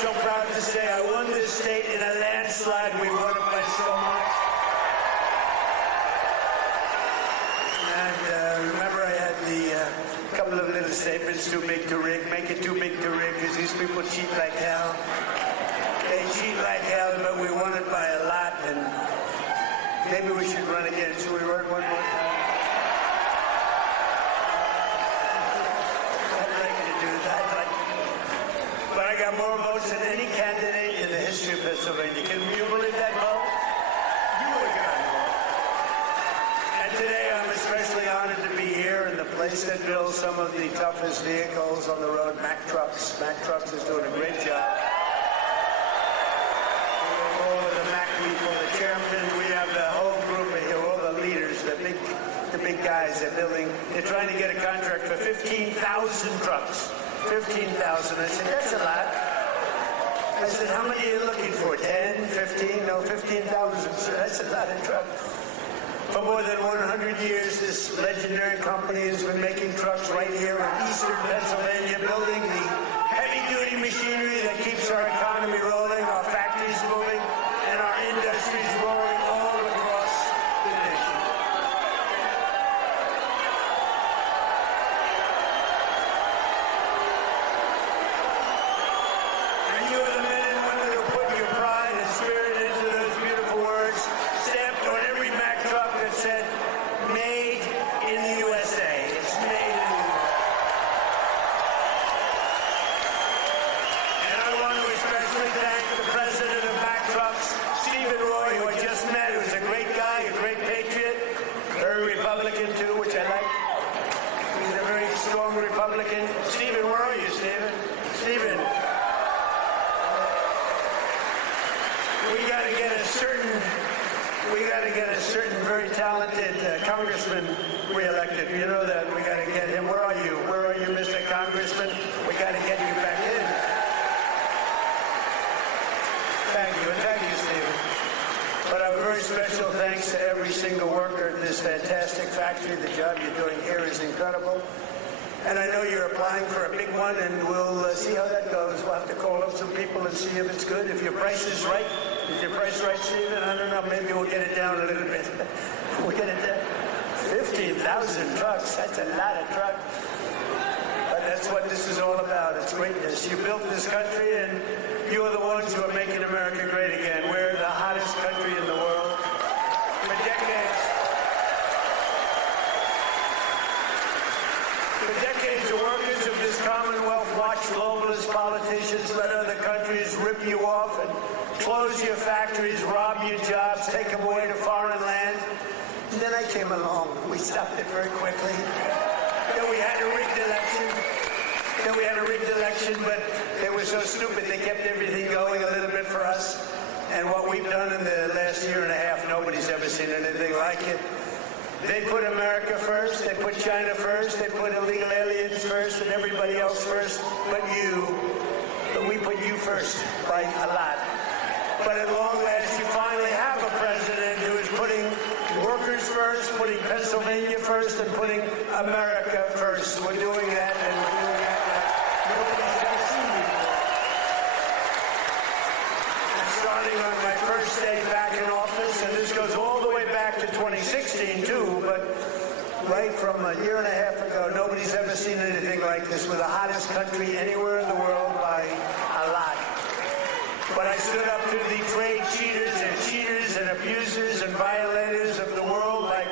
so proud to say I won this state in a landslide. We won it by so much. And remember, I had the couple of little statements, too big to rig, make it too big to rig, because these people cheat like hell. They cheat like hell, but we won it by a lot, and maybe we should run again. Should we run one more time? I'd like to do that. But I got more votes than any candidate in the history of Pennsylvania. Can you believe that vote? You would got more. And today I'm especially honored to be here in the place that builds some of the toughest vehicles on the road, Mack Trucks. Mack Trucks is doing a great job. The chairman, we have the whole group of here, all the leaders, the big guys. They're trying to get a contract for 15,000 trucks. 15,000. I said, that's a lot. I said, how many are you looking for? 10, 15? No, 15,000. So that's a lot of trucks. For more than 100 years, this legendary company has been making trucks right here in eastern Pennsylvania, building the heavy-duty machinery that keeps our economy rolling, our factories moving, and our industries rolling all across the nation. And you are the men and women who put your pride and spirit into those beautiful words, stamped on every Mack truck that said, made in the USA. It's made in the USA. And I want to especially thank the president of Mack Trucks, who I just met, who's a great guy, a great patriot, very Republican too, which I like. He's a very strong Republican. Stephen, where are you, Stephen? Stephen. We got to get a certain very talented congressman reelected. You know that. We got to get him. Where are you? Where are you, Mr. Congressman? We got to get you back in. Thank you, and thank you, Stephen. But a very special thanks to every single worker in this fantastic factory. The job you're doing here is incredible. And I know you're applying for a big one, and we'll see how that goes. We'll have to call up some people and see if it's good. If your price is right, Stephen, I don't know, maybe we'll get it down a little bit. We'll get it down. 15,000 trucks, that's a lot of trucks. But that's what this is all about. It's greatness. You built this country, and you are the ones who are making America great again. We're the hottest country in the world. For decades, the workers of this Commonwealth watched globalist politicians let other countries rip you off and close your factories, rob your jobs, take them away to foreign land. And then I came along. We stopped it very quickly. Then we had a rigged election. But they were so stupid they kept everything going a little bit for us. And what we've done in the last year and a half, nobody's ever seen anything like it. They put America first, they put China first, they put illegal aliens first, and everybody else first, but we put you first by a lot. But at long last, you finally have a president who is putting workers first, putting Pennsylvania first, and putting America first. We're doing that, and we're doing that like nobody's ever seen before. And starting on my first day back in office, and this goes all the way back to 2016 too, but right from a year and a half ago, nobody's ever seen anything like this. We're the hottest country anywhere in the world by a lot. But I stood up to the trade cheaters and abusers and violators of the world like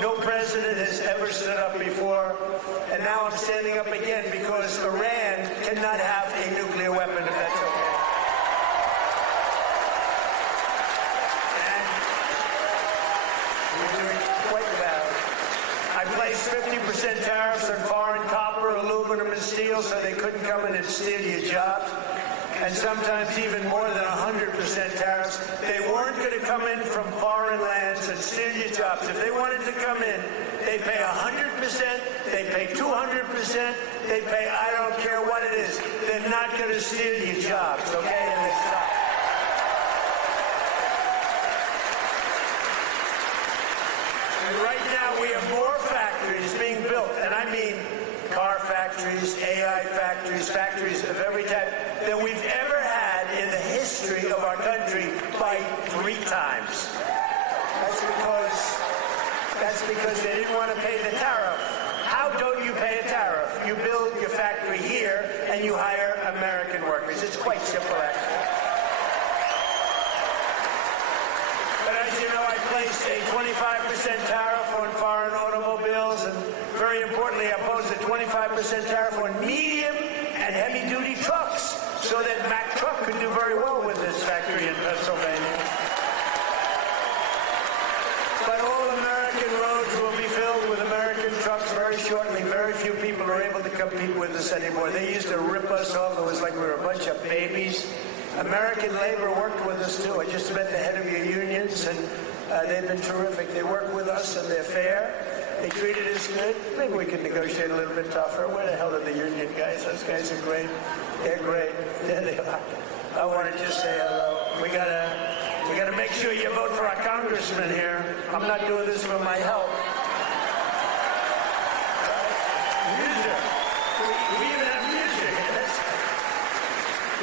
no president has ever stood up before. And now I'm standing up again because Iran cannot have a nuclear weapon, if that's okay. And we're doing quite well. I placed 50% tariffs on foreign copper, aluminum, and steel so they couldn't come in and steal your jobs. And sometimes even more than 100% tariffs. They weren't going to come in from foreign lands and steal your jobs. If they wanted to come in, they pay 100%, they pay 200%, they pay I don't care what it is. They're not going to steal your jobs, okay? And they stop. And right now we have more factories being built, and I mean car factories, AI factories, factories of every type that we've ever had of our country by 3 times. That's because they didn't want to pay the tariff. How don't you pay a tariff? You build your factory here and you hire American workers. It's quite simple, actually. But as you know, I placed a 25% tariff on foreign automobiles, and very importantly, I posed a 25% tariff on medium and heavy-duty trucks, so that Mack Truck could do very well with this factory in Pennsylvania. But all American roads will be filled with American trucks very shortly. Very few people are able to compete with us anymore. They used to rip us off. It was like we were a bunch of babies. American labor worked with us, too. I just met the head of your unions, and they've been terrific. They work with us, and they're fair. They treated us good. Maybe we can negotiate a little bit tougher. Where the hell are the union guys? Those guys are great. They're great. There they are. I want to just say hello. We gotta make sure you vote for our congressman here. I'm not doing this for my help. Music. We even have music.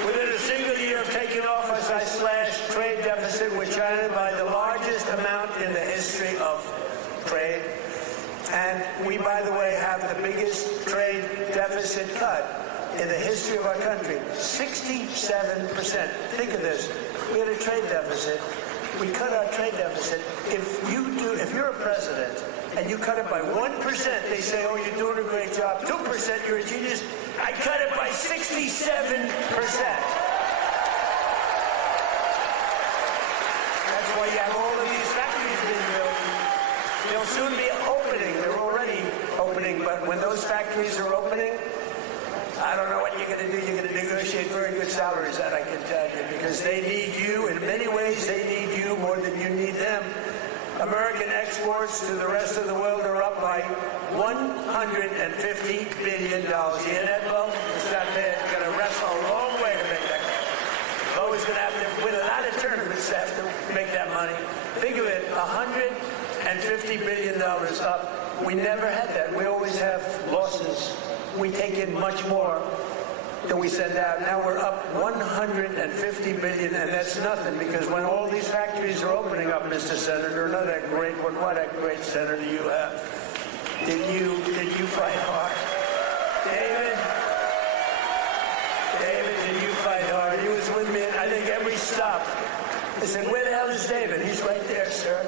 Within a single year of taking office, I slashed trade deficit with China by the largest amount in the history of trade. And we, by the way, have the biggest trade deficit cut in the history of our country, 67%. Think of this. We had a trade deficit. We cut our trade deficit. If you're a president and you cut it by 1%, they say, oh, you're doing a great job. 2%, you're a genius. I cut it by 67%. That's why you have all of these factories being built. They'll soon be opening. They're already opening, but when those factories are opening, I don't know what you're going to do. You're going to negotiate very good salaries, that I can tell you, because they need you. In many ways, they need you more than you need them. American exports to the rest of the world are up by $150 billion. You hear that, Bo? It's not bad. You're going to wrestle a long way to make that. Bo is going to have to win a lot of tournaments to make that money. Think of it, $150 billion up. We never had that. We always have losses. We take in much more than we send out. Now we're up $150 billion, and that's nothing, because when all these factories are opening up, Mr. Senator, another great one, what a great senator you have. Did you fight hard? David, did you fight hard? He was with me, I think, every stop. I said, where the hell is David? He's right there, sir.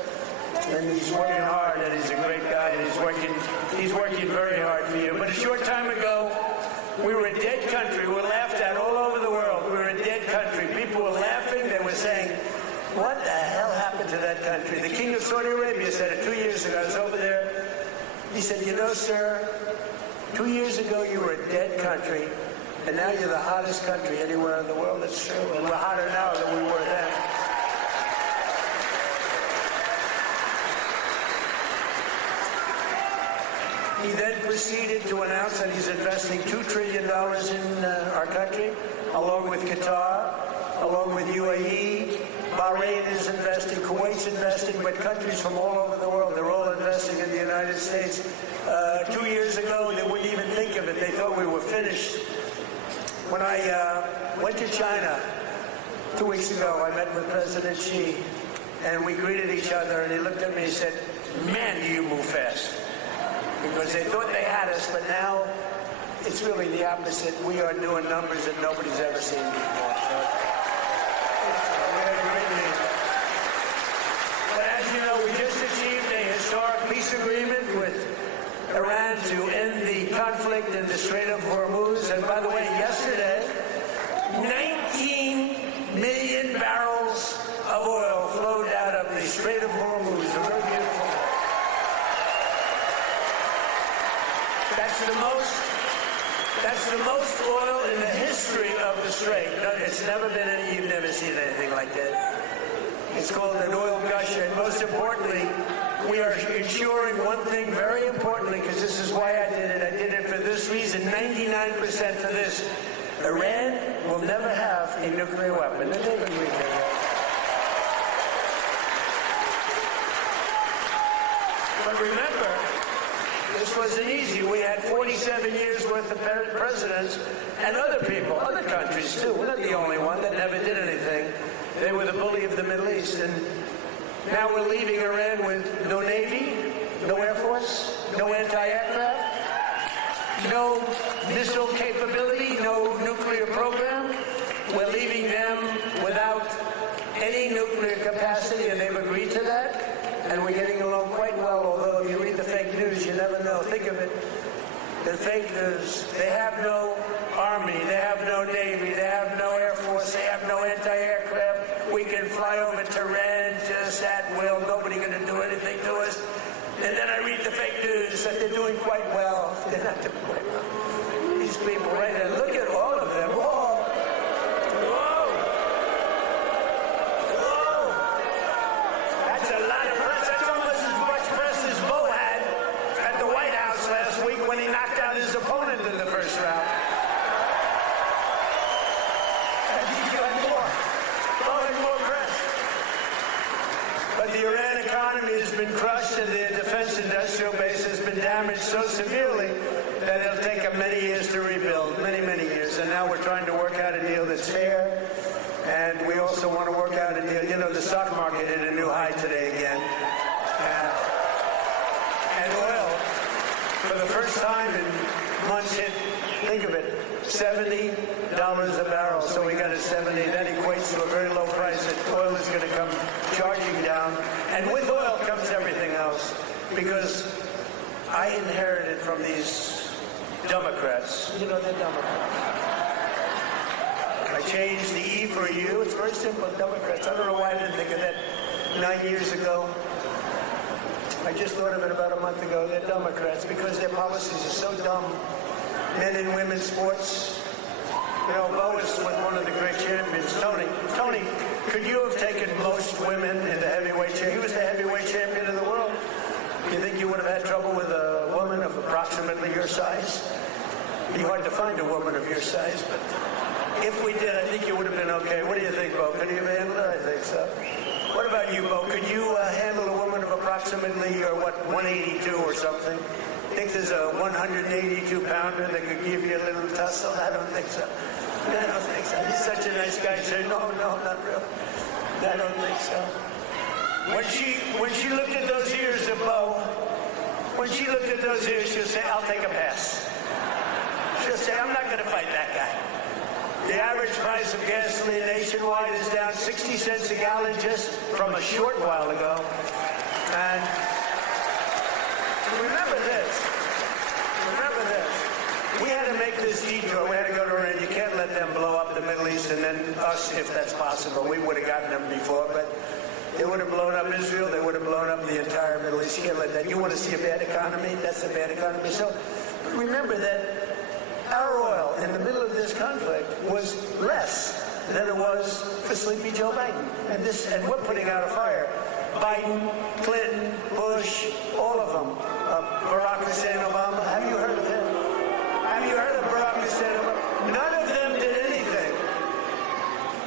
And he's working hard, and he's a great guy, and he's working very hard for you. But a short time ago, we were a dead country. We were laughed at all over the world. We were a dead country. People were laughing. They were saying, what the hell happened to that country? The king of Saudi Arabia said it 2 years ago. I was over there. He said, you know, sir, 2 years ago you were a dead country, and now you're the hottest country anywhere in the world. That's true. And we're hotter now than we were then. He then proceeded to announce that he's investing $2 trillion in our country, along with Qatar, along with UAE. Bahrain is investing, Kuwait's investing, but countries from all over the world, they're all investing in the United States. 2 years ago, they wouldn't even think of it. They thought we were finished. When I went to China 2 weeks ago, I met with President Xi, and we greeted each other, and he looked at me and said, man, do you move fast. Because they thought they had us, but now it's really the opposite. We are doing numbers that nobody's ever seen before. So we have a great lead. But as you know, we just achieved a historic peace agreement with Iran to end the conflict in the Strait of Hormuz. And by the way, yesterday, 19 million barrels of oil flowed out of the Strait of Hormuz. A very beautiful. That's the most oil in the history of the Strait. It's never been any, you've never seen anything like that. It's called an oil gusher. And most importantly, we are ensuring one thing very importantly, because this is why I did it. I did it for this reason, 99% for this. Iran will never have a nuclear weapon. And they agree with that. But remember, this wasn't easy. We had 47 years worth of presidents and other people, other countries too. We're not the only one that never did anything. They were the bully of the Middle East. And now we're leaving Iran with no Navy, no Air Force, no anti-aircraft, no missile capability, no nuclear program. We're leaving them without any nuclear capacity, and they've agreed to that. And we're getting along quite well, although if you read the fake news, you never know. Think of it. The fake news, they have no army, they have no navy, they have no air force, they have no anti-aircraft. We can fly over Tehran just at will. Nobody going to do anything to us. And then I read the fake news that they're doing quite well. They're not doing quite well. These people right there, look at all of them. Whoa! Whoa! Whoa! That's a lot of press. That's almost as much press as Bo had at the White House last week when he knocked out his opponent in the first round. And he got more. Bo had more press. But the Iran economy has been crushed, and their defense industrial base has been damaged so severely that it'll take them many years to rebuild, many, many years. And now we're trying to work out a deal that's fair. And we also want to work out a deal. You know, the stock market hit a new high today again. And oil, for the first time in months, hit, think of it, $70 a barrel. So we got a 70. That equates to a very low price that oil is going to come charging down. And with oil comes everything else. Because I inherited from these Democrats. You know, they're Democrats. I changed the E for a U. It's very simple, Democrats. I don't know why I didn't think of that 9 years ago. I just thought of it about a month ago. They're Democrats because their policies are so dumb. Men and women's sports. You know, Bo was with one of the great champions, Tony. Tony, could you have taken most women in the heavyweight championship? He was the heavyweight champion of the world. You think you would have had trouble with a woman of approximately your size? It'd be hard to find a woman of your size, but if we did, I think you would have been okay. What do you think, Bo? Could you have handled it? I think so. What about you, Bo? Could you handle a woman of approximately, or what, 182 or something? Think there's a 182-pounder that could give you a little tussle? I don't think so. I don't think so. He's such a nice guy. He said, no, not really. I don't think so. When she looked at those ears of Bo, when she looked at those ears, she'll say, I'll take a pass. She'll say, I'm not going to fight that guy. The average price of gasoline nationwide is down 60 cents a gallon just from a short while ago. And remember this. We had to make this detour. We had to go to Iran. You can't let them blow up the Middle East and then us, if that's possible. We would have gotten them before, but they would have blown up Israel. They would have blown up the entire Middle East. You can't let that. You want to see a bad economy? That's a bad economy. So remember that our oil in the middle of this conflict was less than it was for Sleepy Joe Biden. And we're putting out a fire. Biden, Clinton, Bush, all of them. Barack Hussein Obama. Have you heard of him? Have you heard of Barack Hussein Obama? None of them did anything.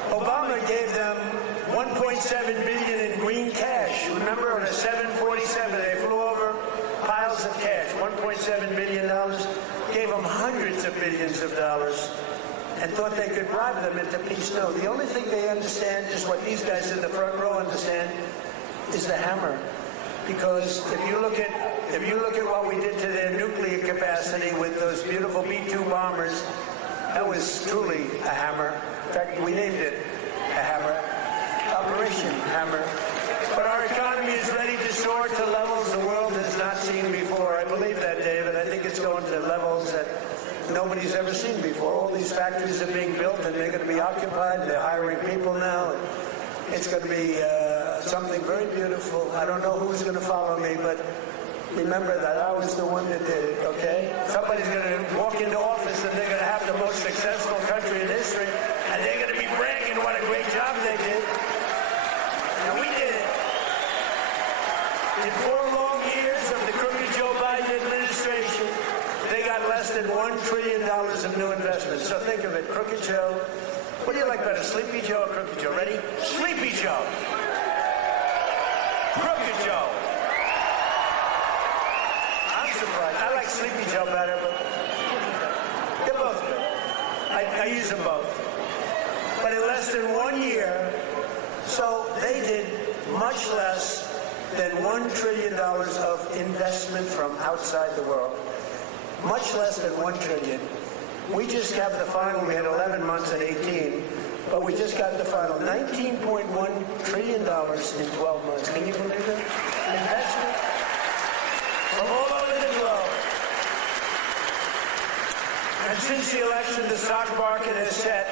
Obama gave them $1.7 billion in green cash. Remember, on a 747, they flew over piles of cash. $1.7 billion. Gave them hundreds of billions of dollars and thought they could bribe them into peace. No, the only thing they understand is what these guys in the front row understand is the hammer. Because if you look at what we did to their nuclear capacity with those beautiful B-2 bombers, that was truly a hammer. In fact, we named it a hammer. Operation Hammer. But our economy is ready to soar to levels the world has not seen before. I believe that, David. I think it's going to levels that nobody's ever seen before. All these factories are being built, and they're going to be occupied. They're hiring people now. It's going to be something very beautiful. I don't know who's going to follow me, but remember that I was the one that did it, okay? Somebody's going to walk into office, and they're going to have the most successful country in history, and they're going to be bragging what a great job they did. And we did it. In 4 long years of the crooked Joe Biden administration, they got less than $1 trillion of new investments. So think of it, Crooked Joe. What do you like better, Sleepy Joe or Crooked Joe? Ready? Sleepy Joe. Crooked Joe. I'm surprised. I like Sleepy Joe better, but they're both good. I use them both. But in less than 1 year, So they did much less than $1 trillion of investment from outside the world. Much less than $1 trillion. We just have the final. We had 11 months and 18, but we just got the final. $19.1 trillion in 12 months. Can you believe it? Investment from all over the globe. And since the election, the stock market has set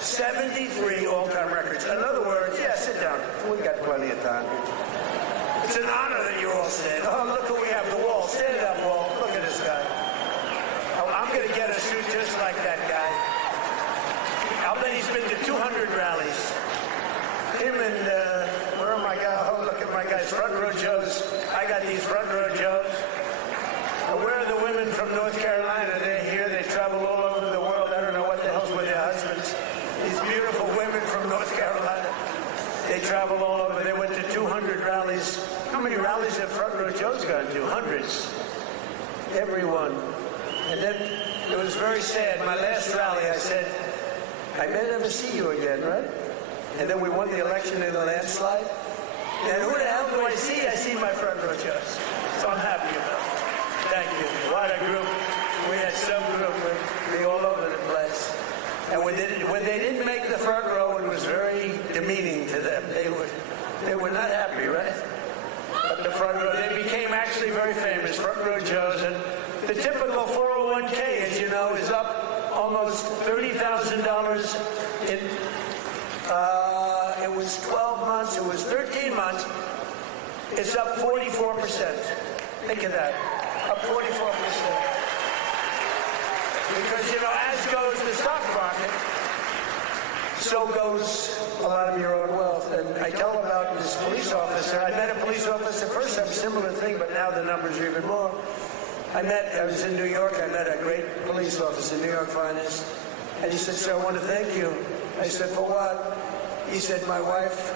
73 all-time records. In other words, yeah, sit down. We got plenty of time. It's an honor that you all stand. Oh, look who we have, the Wall. Stand up, Wall. Look at this guy. I'm going to get a suit just like that guy. I'll bet he's been to 200 rallies. Him and, where are my guys? Oh, look at my guys, front row Joes. I got these front row Joes. Where are the women from North Carolina? They're here. They travel all over the world. I don't know what the hell's with their husbands. These beautiful women from North Carolina. They travel all over. They went to 200 rallies. How many rallies have front row Joe's gone to? Hundreds. Everyone. And then it was very sad. My last rally, I said, I may never see you again, right? And then we won the election in a landslide. And who the hell do I see? I see my front row Joe's. So I'm happy about it. Thank you. What a group. We had some group. We'd be all over the place. And when they didn't make the front row, it was very demeaning to them. They were not happy, right? But the front row, they became actually very famous, front row Joes. And the typical 401k, as you know, is up almost $30,000 in, it was 12 months, it was 13 months. It's up 44%. Think of that, up 44%. Because, you know, as goes the stock market, so goes a lot of your own wealth. And I tell about this police officer. I met a police officer first time, similar thing, but now the numbers are even more. I was in New York. I met a great police officer, New York finest. And he said, sir, I want to thank you. I said, for what? He said, my wife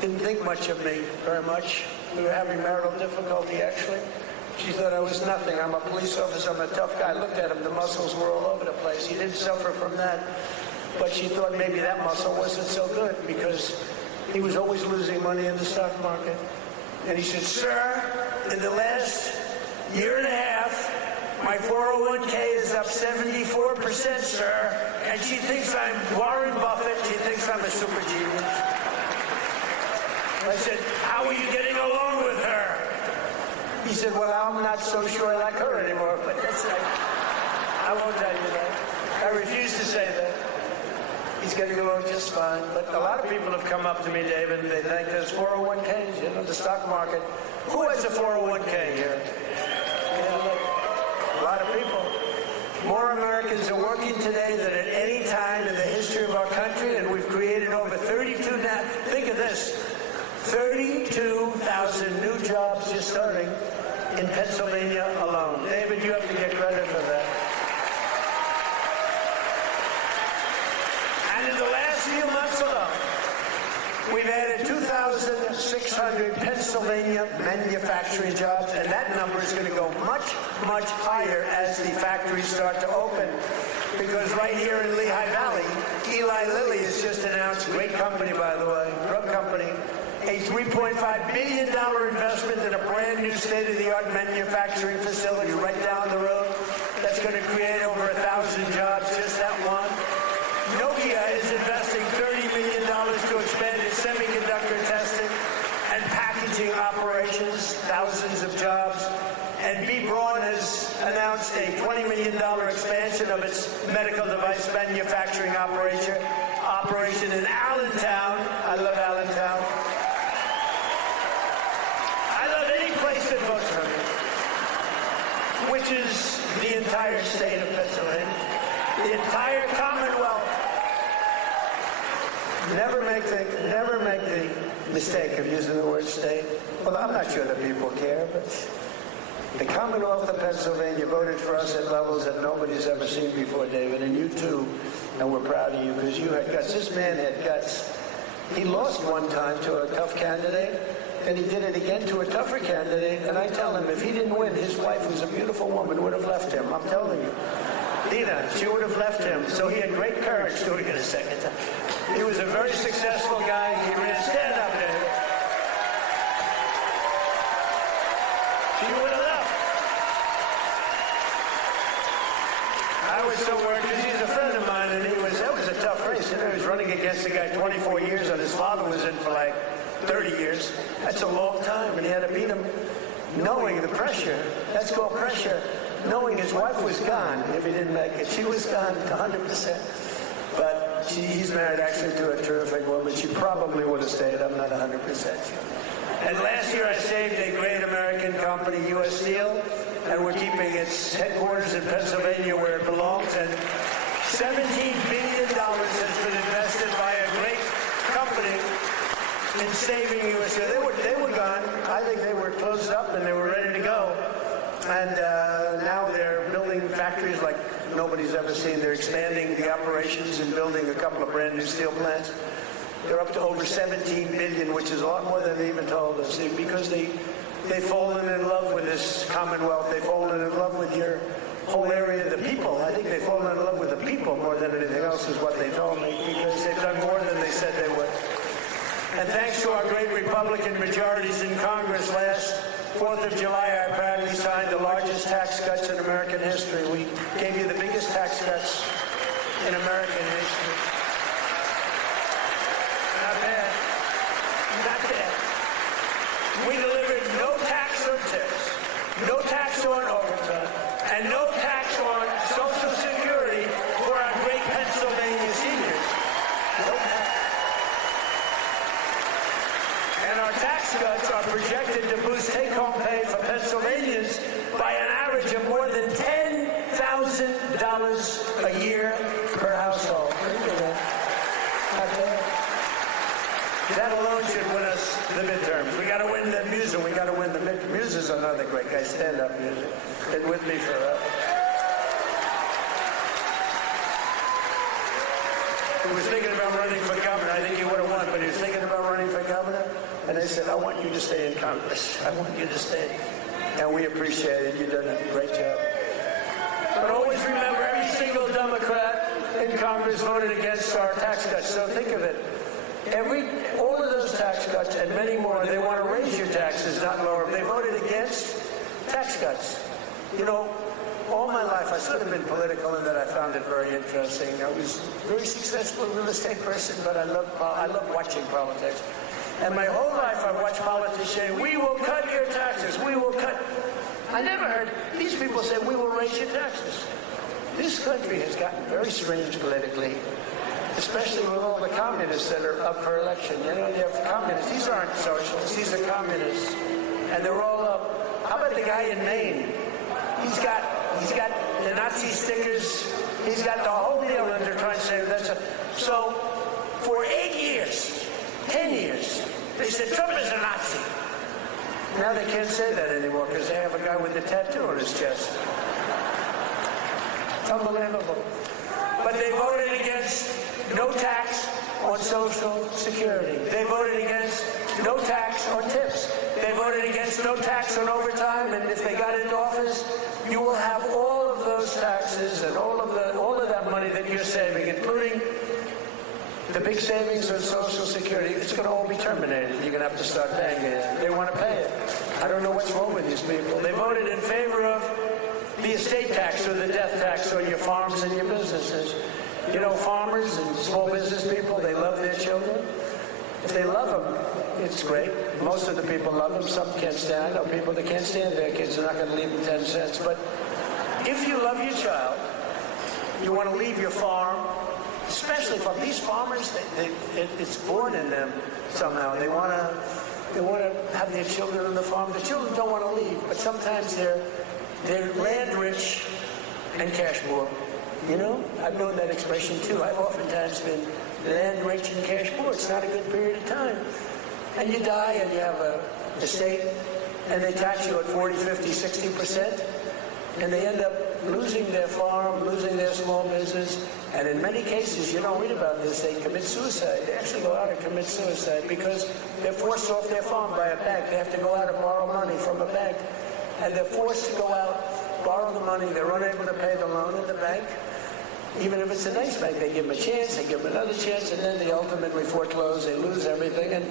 didn't think much of me very much. We were having marital difficulty, actually. She thought I was nothing. I'm a police officer. I'm a tough guy. I looked at him. The muscles were all over the place. He didn't suffer from that. But she thought maybe that muscle wasn't so good because he was always losing money in the stock market. And he said, sir, in the last year and a half, my 401k is up 74%, sir. And she thinks I'm Warren Buffett. She thinks I'm a super genius. I said, how are you getting along with her? He said, well, I'm not so sure I like her anymore, but that's it. I won't tell you that. I refuse to say that. He's getting along just fine. But a lot of people have come up to me, David, and they thank us 401ks, you know, the stock market. Who has a 401k here? Yeah, look, a lot of people. More Americans are working today than at any time in the history of our country, and we've created over 32, now, think of this, 32,000 new jobs just starting in Pennsylvania alone. David, you have to get credit for that. And in the last few months alone, we've added 2,600 Pennsylvania manufacturing jobs, and that number is going to go much, much higher as the factories start to open. Because right here in Lehigh Valley, Eli Lilly has just announced, great company, by the way, drug company, a $3.5 billion investment in a brand new state-of-the-art manufacturing facility right down the road. That's going to create over 1,000 jobs, just that one. Nokia is investing $30 million to expand its semiconductor testing and packaging operations, thousands of jobs. And B. Braun has announced a $20 million expansion of its medical device manufacturing operation in Allentown. I love Allentown. I love any place that votes for me, which is the entire state of Pennsylvania, the entire Commonwealth. Never make the mistake of using the word state. Well, I'm not sure that people care, but the Commonwealth of Pennsylvania voted for us at levels that nobody's ever seen before, David, and you too, and we're proud of you because you had guts. This man had guts. He lost one time to a tough candidate, and he did it again to a tougher candidate, and I tell him if he didn't win, his wife, who's a beautiful woman, would have left him. I'm telling you. Dina, she would have left him, so he had great courage doing it a second time. He was a very successful guy. He ran, stand up, David. He would have left. I was so worried because he's a friend of mine, and that was a tough race. You know, he was running against a guy 24 years, and his father was in for like 30 years. That's a long time, and he had to beat him knowing the pressure. That's called pressure. Knowing his wife was gone if he didn't make it. She was gone 100%. But he's married actually to a terrific woman. She probably would have stayed. I'm not 100% sure. And last year I saved a great American company, U.S. Steel, and we're keeping its headquarters in Pennsylvania where it belongs. And $17 billion has been invested by a great company in saving U.S. Steel. They were gone. I think they were closed up and they were ready to go. And now they're building factories like nobody's ever seen. They're expanding the operations and building a couple of brand new steel plants. They're up to over $17 billion, which is a lot more than they even told us, because they've fallen in love with this Commonwealth. They've fallen in love with your whole area, the people. I think they've fallen in love with the people more than anything else is what they told me, because they've done more than they said they would. And thanks to our great Republican majorities in Congress last 4th of July, I proudly signed the largest tax cuts in American history. We gave you the biggest tax cuts in American history. Not bad. Not bad. We delivered no tax on tips, no tax on overtime, and no tax on Social Security for our great Pennsylvania seniors. No tax. And our tax cuts are projected to boost take-home pay for Pennsylvanians by an average of more than $10,000 a year per household. That alone should win us the midterms. We got to win the Musa. We got to win the midterms. Musa's another great guy. Stand up, Musa. Been with me for He was thinking about running for governor. I think he would have won, but he was thinking about running for governor. And they said, I want you to stay in Congress. I want you to stay. And we appreciate it. You've done a great job. But always remember, every single Democrat in Congress voted against our tax cuts. So think of it. All of those tax cuts and many more, they want to raise your taxes, not lower them. They voted against tax cuts. You know, all my life, I sort of been political in that I found it very interesting. I was a very successful real estate person, but I love watching politics. And my whole life I've watched politicians say, we will cut your taxes, we will cut. I never heard these people say, we will raise your taxes. This country has gotten very strange politically, especially with all the communists that are up for election. You know, you have communists. These aren't socialists, these are communists. And they're all up. How about the guy in Maine? He's got the Nazi stickers. He's got the whole deal, and they're trying to say that's a. So, for 8 years, 10 years, they said Trump is a Nazi. Now they can't say that anymore because they have a guy with a tattoo on his chest. Unbelievable. But they voted against no tax on Social Security. They voted against no tax on tips. They voted against no tax on overtime, and if they got into office, you will have all of those taxes and all of that money that you're saving, including the big savings on Social Security. It's going to all be terminated. You're going to have to start paying it. They want to pay it. I don't know what's wrong with these people. They voted in favor of the estate tax or the death tax on your farms and your businesses. You know, farmers and small business people, they love their children. If they love them, it's great. Most of the people love them. Some can't stand. I know people that can't stand their kids are not going to leave them 10 cents. But if you love your child, you want to leave your farm, especially for these farmers, it's born in them somehow. They want to have their children on the farm. The children don't want to leave, but sometimes they're land rich and cash poor. You know, I've known that expression too. I've oftentimes been land rich and cash poor. It's not a good period of time. And you die and you have an estate and they tax you at 40, 50, 60%. And they end up losing their farm, losing their small business. And in many cases, you don't read about this, they commit suicide. They actually go out and commit suicide because they're forced off their farm by a bank. They have to go out and borrow money from a bank. And they're forced to go out, borrow the money. They're unable to pay the loan at the bank. Even if it's a nice bank, they give them a chance, they give them another chance, and then they ultimately foreclose, they lose everything, and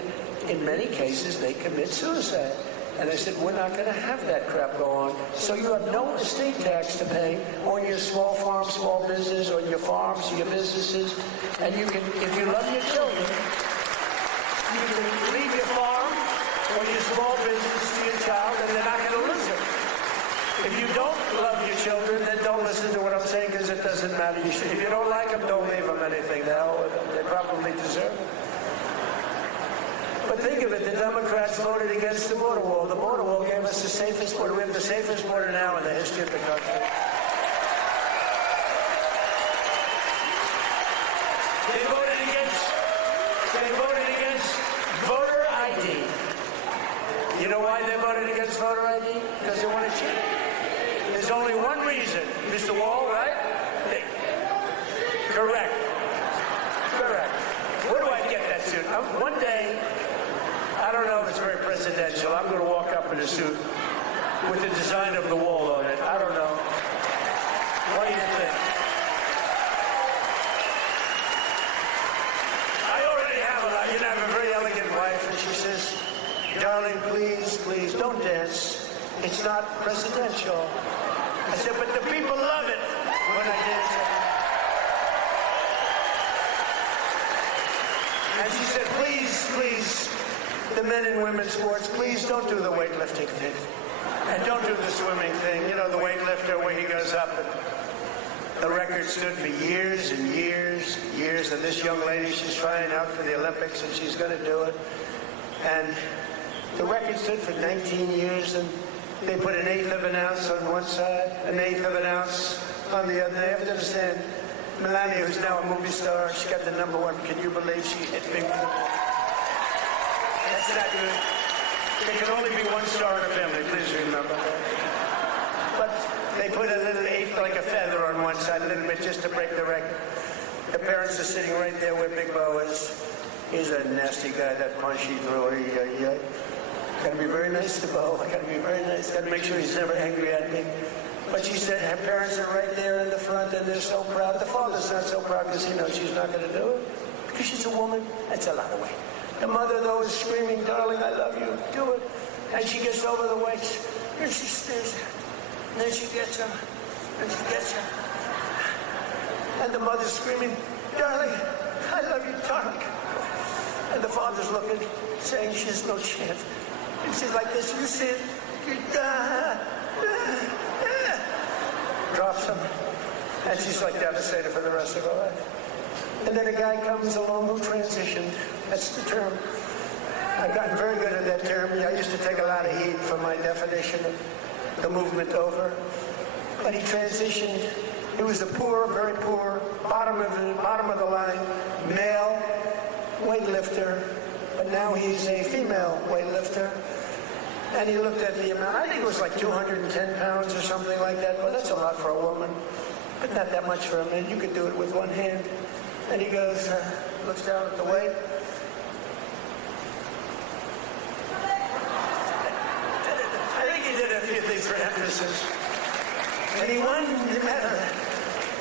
in many cases, they commit suicide. And I said, we're not going to have that crap go on. So you have no estate tax to pay on your small farm, small business, on your farms, your businesses, and you can, if you love your children, you can leave your farm or your small business to your child, and they're not going to lose it. If you don't love your children, then don't listen to what I'm saying, because it doesn't matter. If you don't like them, don't leave them anything. The hell with them. They probably deserve it. But think of it, the Democrats voted against the border wall. The border wall gave us the safest border. We have the safest border now in the history of the country. They voted against voter ID. You know why they voted against voter ID? Because they want to cheat. There's only one reason, Mr. Wall, right? Correct. Where do I get that suit? One day, I don't know if it's very presidential, I'm going to walk up in a suit with the design of the wall on it. I don't know. What do you think? I already have I have a very elegant wife, and she says, darling, please, don't dance. It's not presidential. I said, but the people love it when I dance. And she said, please, the men and women's sports, please don't do the weightlifting thing. And don't do the swimming thing. You know, the weightlifter where he goes up. The record stood for years and years. And this young lady, she's trying out for the Olympics, and she's going to do it. And the record stood for 19 years, and they put an eighth of an ounce on one side, an eighth of an ounce on the other. They have to understand, Melania, who's now a movie star, she got the #1. Can you believe she hit big with the ball? That's not good. There can only be one star in a family, please remember that. But they put a little eighth, like a feather, on one side, a little bit, just to break the record. The parents are sitting right there where Big Bo is. He's a nasty guy, that punch he threw. Gotta be very nice to Bo. I gotta be very nice. Gotta make sure he's never angry at me. But she said her parents are right there in the front, and they're so proud. The father's not so proud because he knows she's not going to do it. Because she's a woman. That's a lot of weight. The mother, though, is screaming, darling, I love you. Do it. And she gets over the weights. And she stays. And then she gets him. And she gets him. And the mother's screaming, darling, I love you, darling. And the father's looking, saying she has no chance. And she's like this, you see it? Drops him. And she's like devastated for the rest of her life. And then a guy comes along who transitioned. That's the term. I've gotten very good at that term. I used to take a lot of heat for my definition of the movement over. But he transitioned. He was a poor, very poor, bottom of the line, male weightlifter. But now he's a female weightlifter. And he looked at the amount. I think it was like 210 pounds or something like that. Well, that's a lot for a woman, but not that much for a man. You could do it with one hand. And he goes, looks down at the weight. I think he did a few things for emphasis. And he won the medal.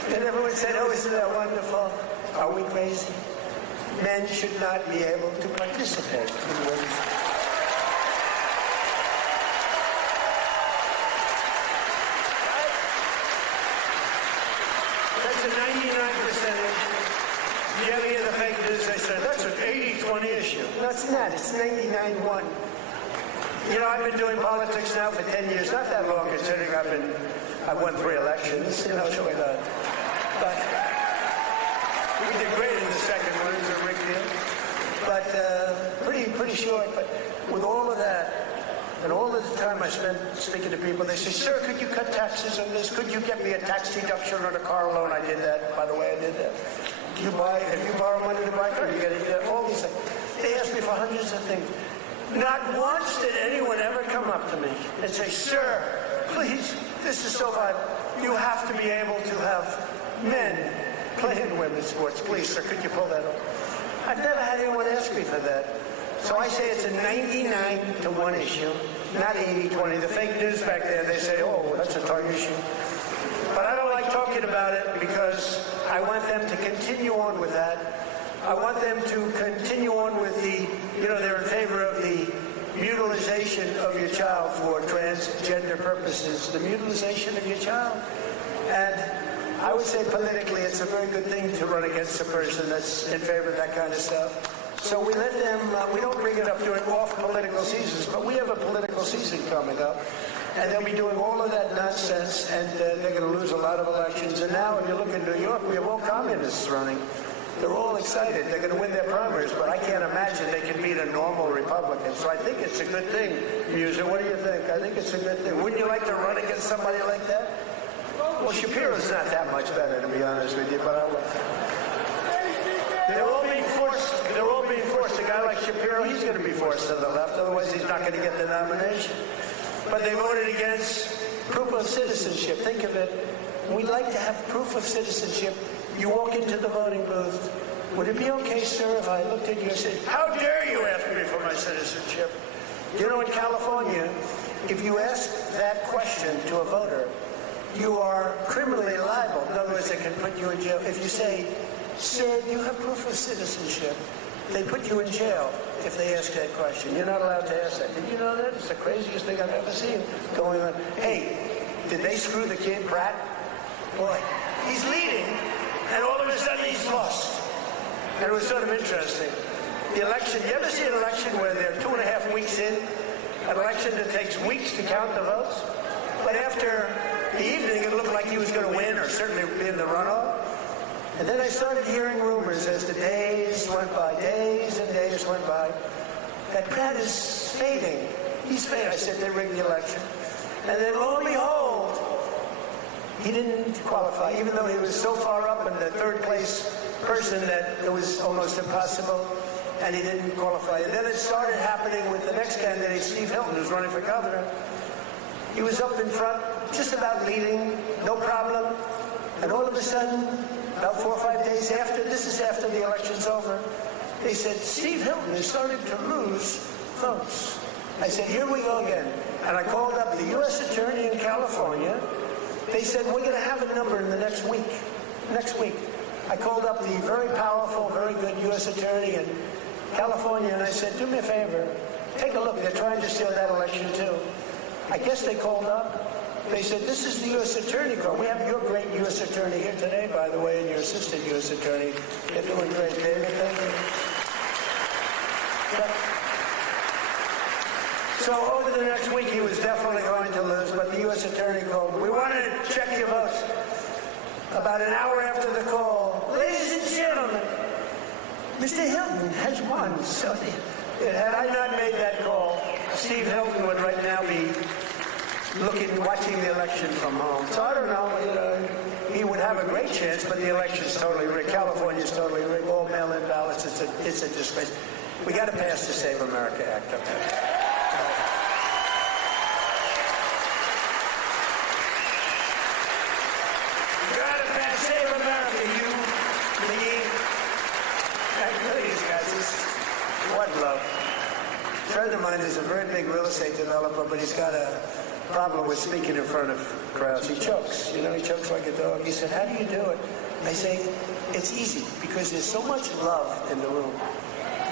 And everyone said, oh, isn't that wonderful? Are we crazy? Men should not be able to participate in women's. That's a 99%. You ever hear the fake news? They say, that's an 80-20 issue. No, it's not. It's 99-1. You know, I've been doing politics now for 10 years. Not that long, considering I've won 3 elections. You know, so but we did great in the second one. It was a big deal. But pretty short. But with all of that, and all of the time I spent speaking to people, they say, sir, could you cut taxes on this? Could you get me a tax deduction on a car loan? I did that. By the way, I did that. If you borrow money to buy a car, you got to do that. All these things. They asked me for hundreds of things. Not once did anyone ever come up to me and say, sir, please, this is so bad. You have to be able to have men play in women's sports. Please, sir, could you pull that off? I've never had anyone ask me for that. So I say it's a 99-1 issue, not 80-20. The fake news back there, they say, oh, that's a tough issue. But I don't like talking about it because I want them to continue on with that. I want them to continue on with the, they're in favor of the mutilization of your child for transgender purposes, the mutilization of your child. And I would say politically it's a very good thing to run against a person that's in favor of that kind of stuff. So we let them, we don't bring it up during off political seasons, but we have a political season coming up. And they'll be doing all of that nonsense, and they're going to lose a lot of elections. And now, if you look in New York, we have all communists running. They're all excited. They're going to win their primaries, but I can't imagine they can beat a normal Republican. So I think it's a good thing, Musa. What do you think? I think it's a good thing. Wouldn't you like to run against somebody like that? Well, Shapiro's not that much better, to be honest with you, but I would. They're all being forced. They're all being forced. A guy like Shapiro, he's going to be forced to the left. Otherwise, he's not going to get the nomination. But they voted against proof of citizenship. Think of it. We'd like to have proof of citizenship. You walk into the voting booth. Would it be okay, sir, if I looked at you and said, how dare you ask me for my citizenship? You know, in California, if you ask that question to a voter, you are criminally liable. In other words, they can put you in jail. If you say, sir, do you have proof of citizenship? They put you in jail if they ask that question. You're not allowed to ask that. Did you know that? It's the craziest thing I've ever seen going on. Hey, did they screw the kid, Pratt? Boy, he's leading, and all of a sudden he's lost. And it was sort of interesting. The election, you ever see an election where they're 2.5 weeks in? An election that takes weeks to count the votes? But after the evening, it looked like he was going to win, or certainly be in the runoff. And then I started hearing rumors as the days went by, days and days went by, that Pratt is fading. He's fading. I said they rigged the election. And then lo and behold, he didn't qualify, even though he was so far up in the third place person that it was almost impossible, and he didn't qualify. And then it started happening with the next candidate, Steve Hilton, who's running for governor. He was up in front, just about leading, no problem. And all of a sudden, about 4 or 5 days after, this is after the election's over, they said, Steve Hilton is starting to lose votes. I said, here we go again. And I called up the U.S. Attorney in California. They said, we're going to have a number in the next week. Next week. I called up the very powerful, very good U.S. Attorney in California, and I said, do me a favor. Take a look. They're trying to steal that election, too. I guess they called up. They said, this is the U.S. Attorney call. We have your great U.S. Attorney here today, by the way, and your assistant U.S. Attorney. They're doing great, David. Thank you. But, so over the next week, he was definitely going to lose, but the U.S. Attorney called. We want to check your votes. About an hour after the call, ladies and gentlemen, Mr. Hilton has won. So had I not made that call, Steve Hilton would right now be watching the election from home. So I don't know, he would have a great chance, but the election's totally rigged. California's totally rigged. All mail-in ballots, it's a disgrace. We got to pass the Save America Act up there. You got to pass Save America, you, me. Look at these guys, what love. A friend of mine is a very big real estate developer, but he's got a problem with speaking in front of crowds. He chokes, he chokes like a dog. He said, how do you do it? I say, it's easy, because there's so much love in the room.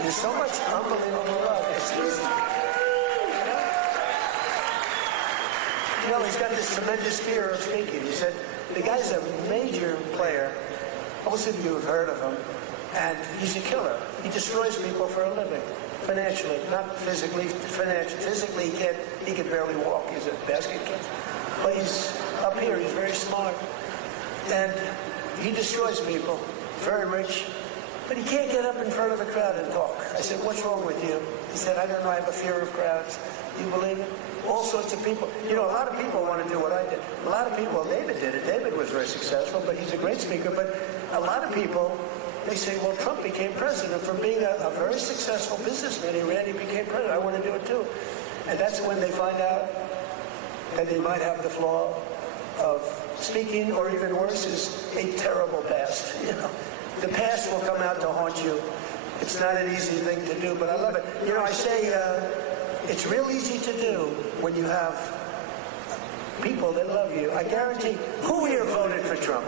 There's so much unbelievable love. It's easy. He's got this tremendous fear of speaking. He said, the guy's a major player. Most of you have heard of him. And he's a killer. He destroys people for a living. Financially, not physically. Physically, he can barely walk. He's a basket kid. But he's up here. He's very smart. And he destroys people. Very rich. But he can't get up in front of a crowd and talk. I said, what's wrong with you? He said, I don't know. I have a fear of crowds. Do you believe it? All sorts of people. A lot of people want to do what I did. A lot of people, David did it. David was very successful, but he's a great speaker. But a lot of people, they say, well, Trump became president from being a very successful businessman. He became president. I want to do it too. And that's when they find out that they might have the flaw of speaking, or even worse, is a terrible past. The past will come out to haunt you. It's not an easy thing to do, but I love it. I say it's real easy to do when you have people that love you. I guarantee, who here voted for Trump?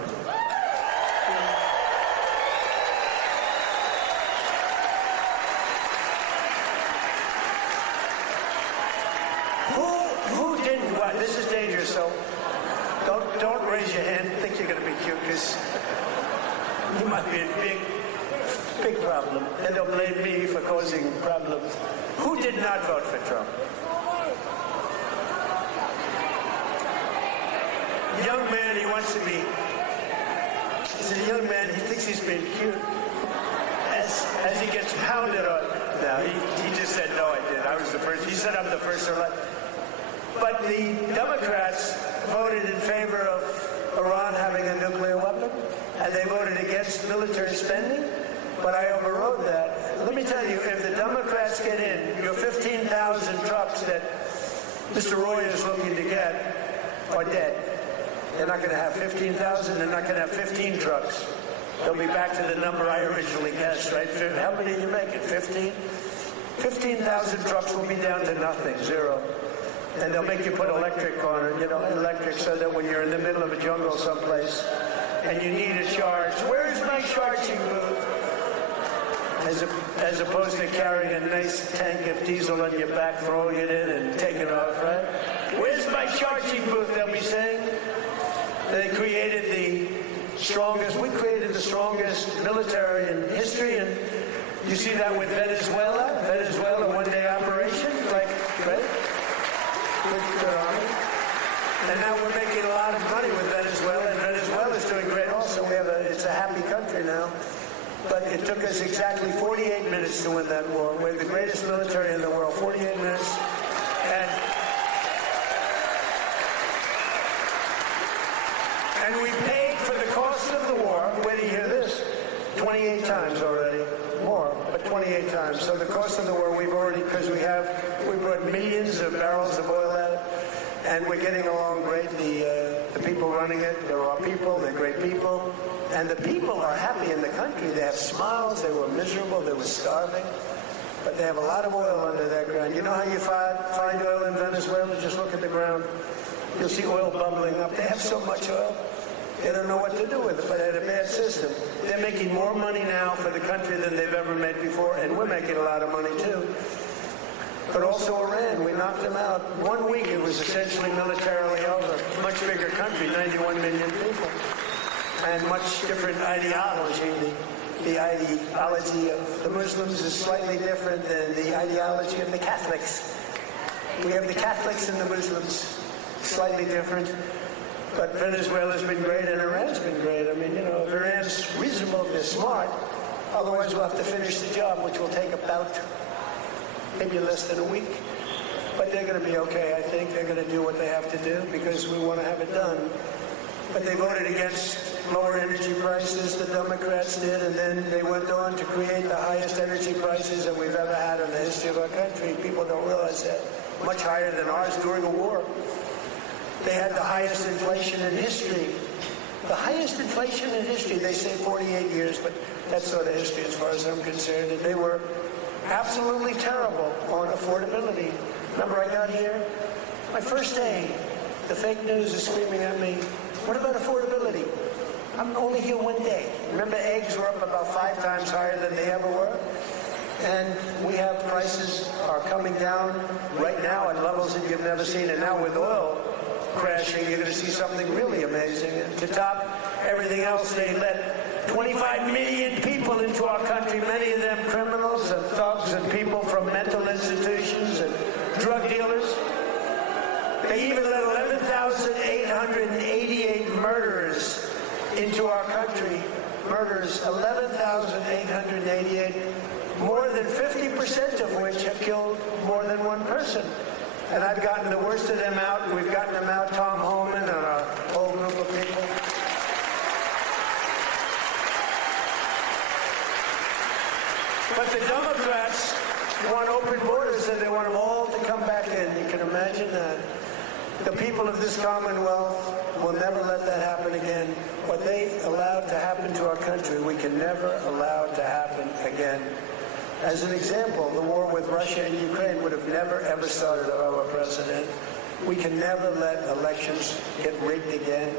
This is dangerous, so don't raise your hand. Think you're going to be cute, because you might be a big problem. And they'll blame me for causing problems. Who did not vote for Trump? Young man, he wants to be. He's a young man, he thinks he's being cute. As he gets pounded on. No, he just said, no, I did. I was the first. He said I'm the first elect. But the Democrats voted in favor of Iran having a nuclear weapon, and they voted against military spending, but I overrode that. Let me tell you, if the Democrats get in, your 15,000 trucks that Mr. Roy is looking to get are dead. They're not going to have 15,000. They're not going to have 15 trucks. They'll be back to the number I originally guessed, right? How many are you making? 15? 15,000 trucks will be down to nothing, zero. And they'll make you put electric on it, electric, so that when you're in the middle of a jungle someplace and you need a charge, where's my charging booth? As opposed to carrying a nice tank of diesel on your back, throwing it in and taking off, right? Where's my charging booth, they'll be saying. They created we created the strongest military in history, and you see that with Venezuela, one-day operation, like, right? Good army. And now we're making a lot of money with Venezuela, and Venezuela's doing great also. It's a happy country now. But it took us exactly 48 minutes to win that war. We're the greatest military in the world, 48 minutes. And we paid for the cost of the war, wait till you hear this, 28 times already. More, but 28 times. So the cost of the war, we've already, because we brought millions of barrels of oil out, and we're getting along great. The people running it, they're our people, they're great people. And the people are happy in the country. They have smiles, they were miserable, they were starving. But they have a lot of oil under that ground. You know how you find oil in Venezuela? Just look at the ground. You'll see oil bubbling up. They have so much oil. They don't know what to do with it, but they had a bad system. They're making more money now for the country than they've ever made before, and we're making a lot of money too. But also Iran, we knocked them out. 1 week it was essentially militarily over. Much bigger country, 91 million people. And much different ideology. The ideology of the Muslims is slightly different than the ideology of the Catholics. We have the Catholics and the Muslims, slightly different. But Venezuela's been great and Iran's been great. I mean, if Iran's reasonable, they're smart. Otherwise, we'll have to finish the job, which will take about maybe less than a week. But they're going to be okay, I think. They're going to do what they have to do because we want to have it done. But they voted against lower energy prices, the Democrats did, and then they went on to create the highest energy prices that we've ever had in the history of our country. People don't realize that. Much higher than ours during a war. They had the highest inflation in history. The highest inflation in history, they say 48 years, but that's sort of history as far as I'm concerned. And they were absolutely terrible on affordability. Remember I got here? My first day, the fake news is screaming at me, what about affordability? I'm only here one day. Remember eggs were up about 5 times higher than they ever were? And we have prices are coming down right now at levels that you've never seen. And now with oil crashing, you're going to see something really amazing. And to top everything else, they let 25 million people into our country, many of them criminals and thugs and people from mental institutions and drug dealers. They even let 11,888 murderers into our country. Murders, 11,888, more than 50% of which have killed more than one person. And I've gotten the worst of them out, and we've gotten them out, Tom Homan and a whole group of people. But the Democrats want open borders, and they want them all to come back in. You can imagine that. The people of this Commonwealth will never let that happen again. What they allowed to happen to our country, we can never allow to happen again. As an example, the war with Russia and Ukraine would have never, ever started under our president. We can never let elections get rigged again.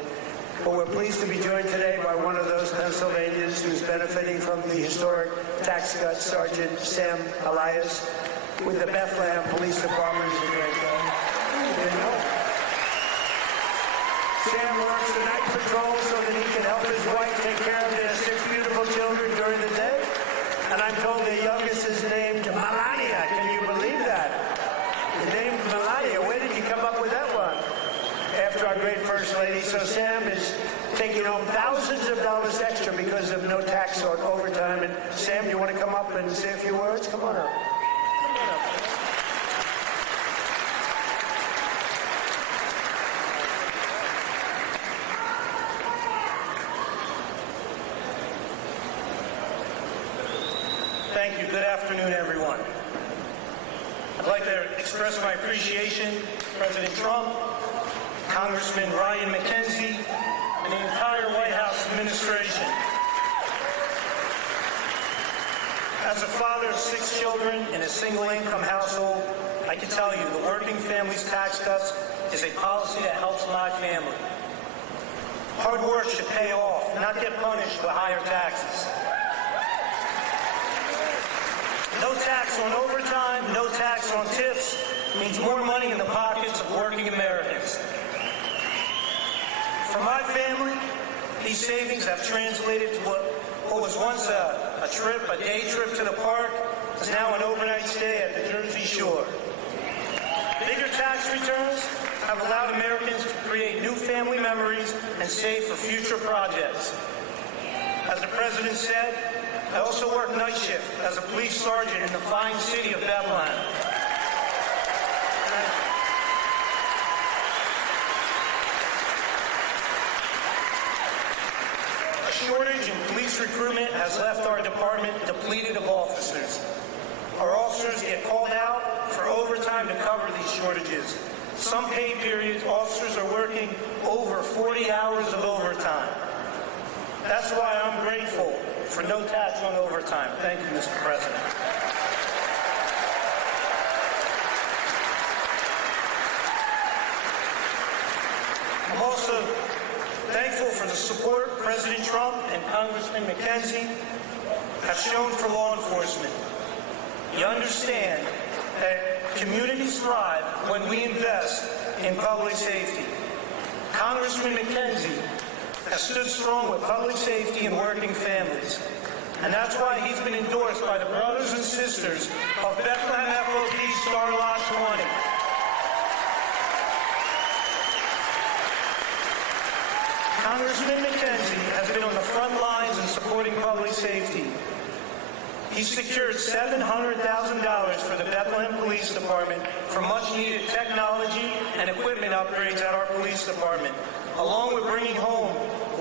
But we're pleased to be joined today by one of those Pennsylvanians who's benefiting from the historic tax cut, Sergeant Sam Elias, with the Bethlehem Police Department. He's a great guy. You didn't know. Sam works the night patrol so that he can help his wife take care of their 6 beautiful children during the day. And I'm told the youngest is named Melania. Can you believe that? The name Melania. Where did you come up with that one? After our great First Lady. So Sam is taking home thousands of dollars extra because of no tax on overtime. And Sam, you want to come up and say a few words? Come on up. Come on up. Thank you. Good afternoon, everyone. I'd like to express my appreciation to President Trump, Congressman Ryan Macungie, and the entire White House administration. As a father of 6 children in a single-income household, I can tell you the Working Families Tax Cuts is a policy that helps my family. Hard work should pay off, not get punished with higher taxes. No tax on overtime, no tax on tips means more money in the pockets of working Americans. For my family, these savings have translated to what was once a day trip to the park is now an overnight stay at the Jersey Shore. Bigger tax returns have allowed Americans to create new family memories and save for future projects. As the President said, I also work night shift as a police sergeant in the fine city of Bethlehem. A shortage in police recruitment has left our department depleted of officers. Our officers get called out for overtime to cover these shortages. Some pay periods, officers are working over 40 hours of overtime. That's why I'm grateful for no tax on overtime. Thank you, Mr. President. I'm also thankful for the support President Trump and Congressman Macungie have shown for law enforcement. You understand that communities thrive when we invest in public safety. Congressman Macungie has stood strong with public safety and working families. And that's why he's been endorsed by the brothers and sisters of Bethlehem FOP Star Lot 20. Congressman Macungie has been on the front lines in supporting public safety. He secured $700,000 for the Bethlehem Police Department for much-needed technology and equipment upgrades at our police department, along with bringing home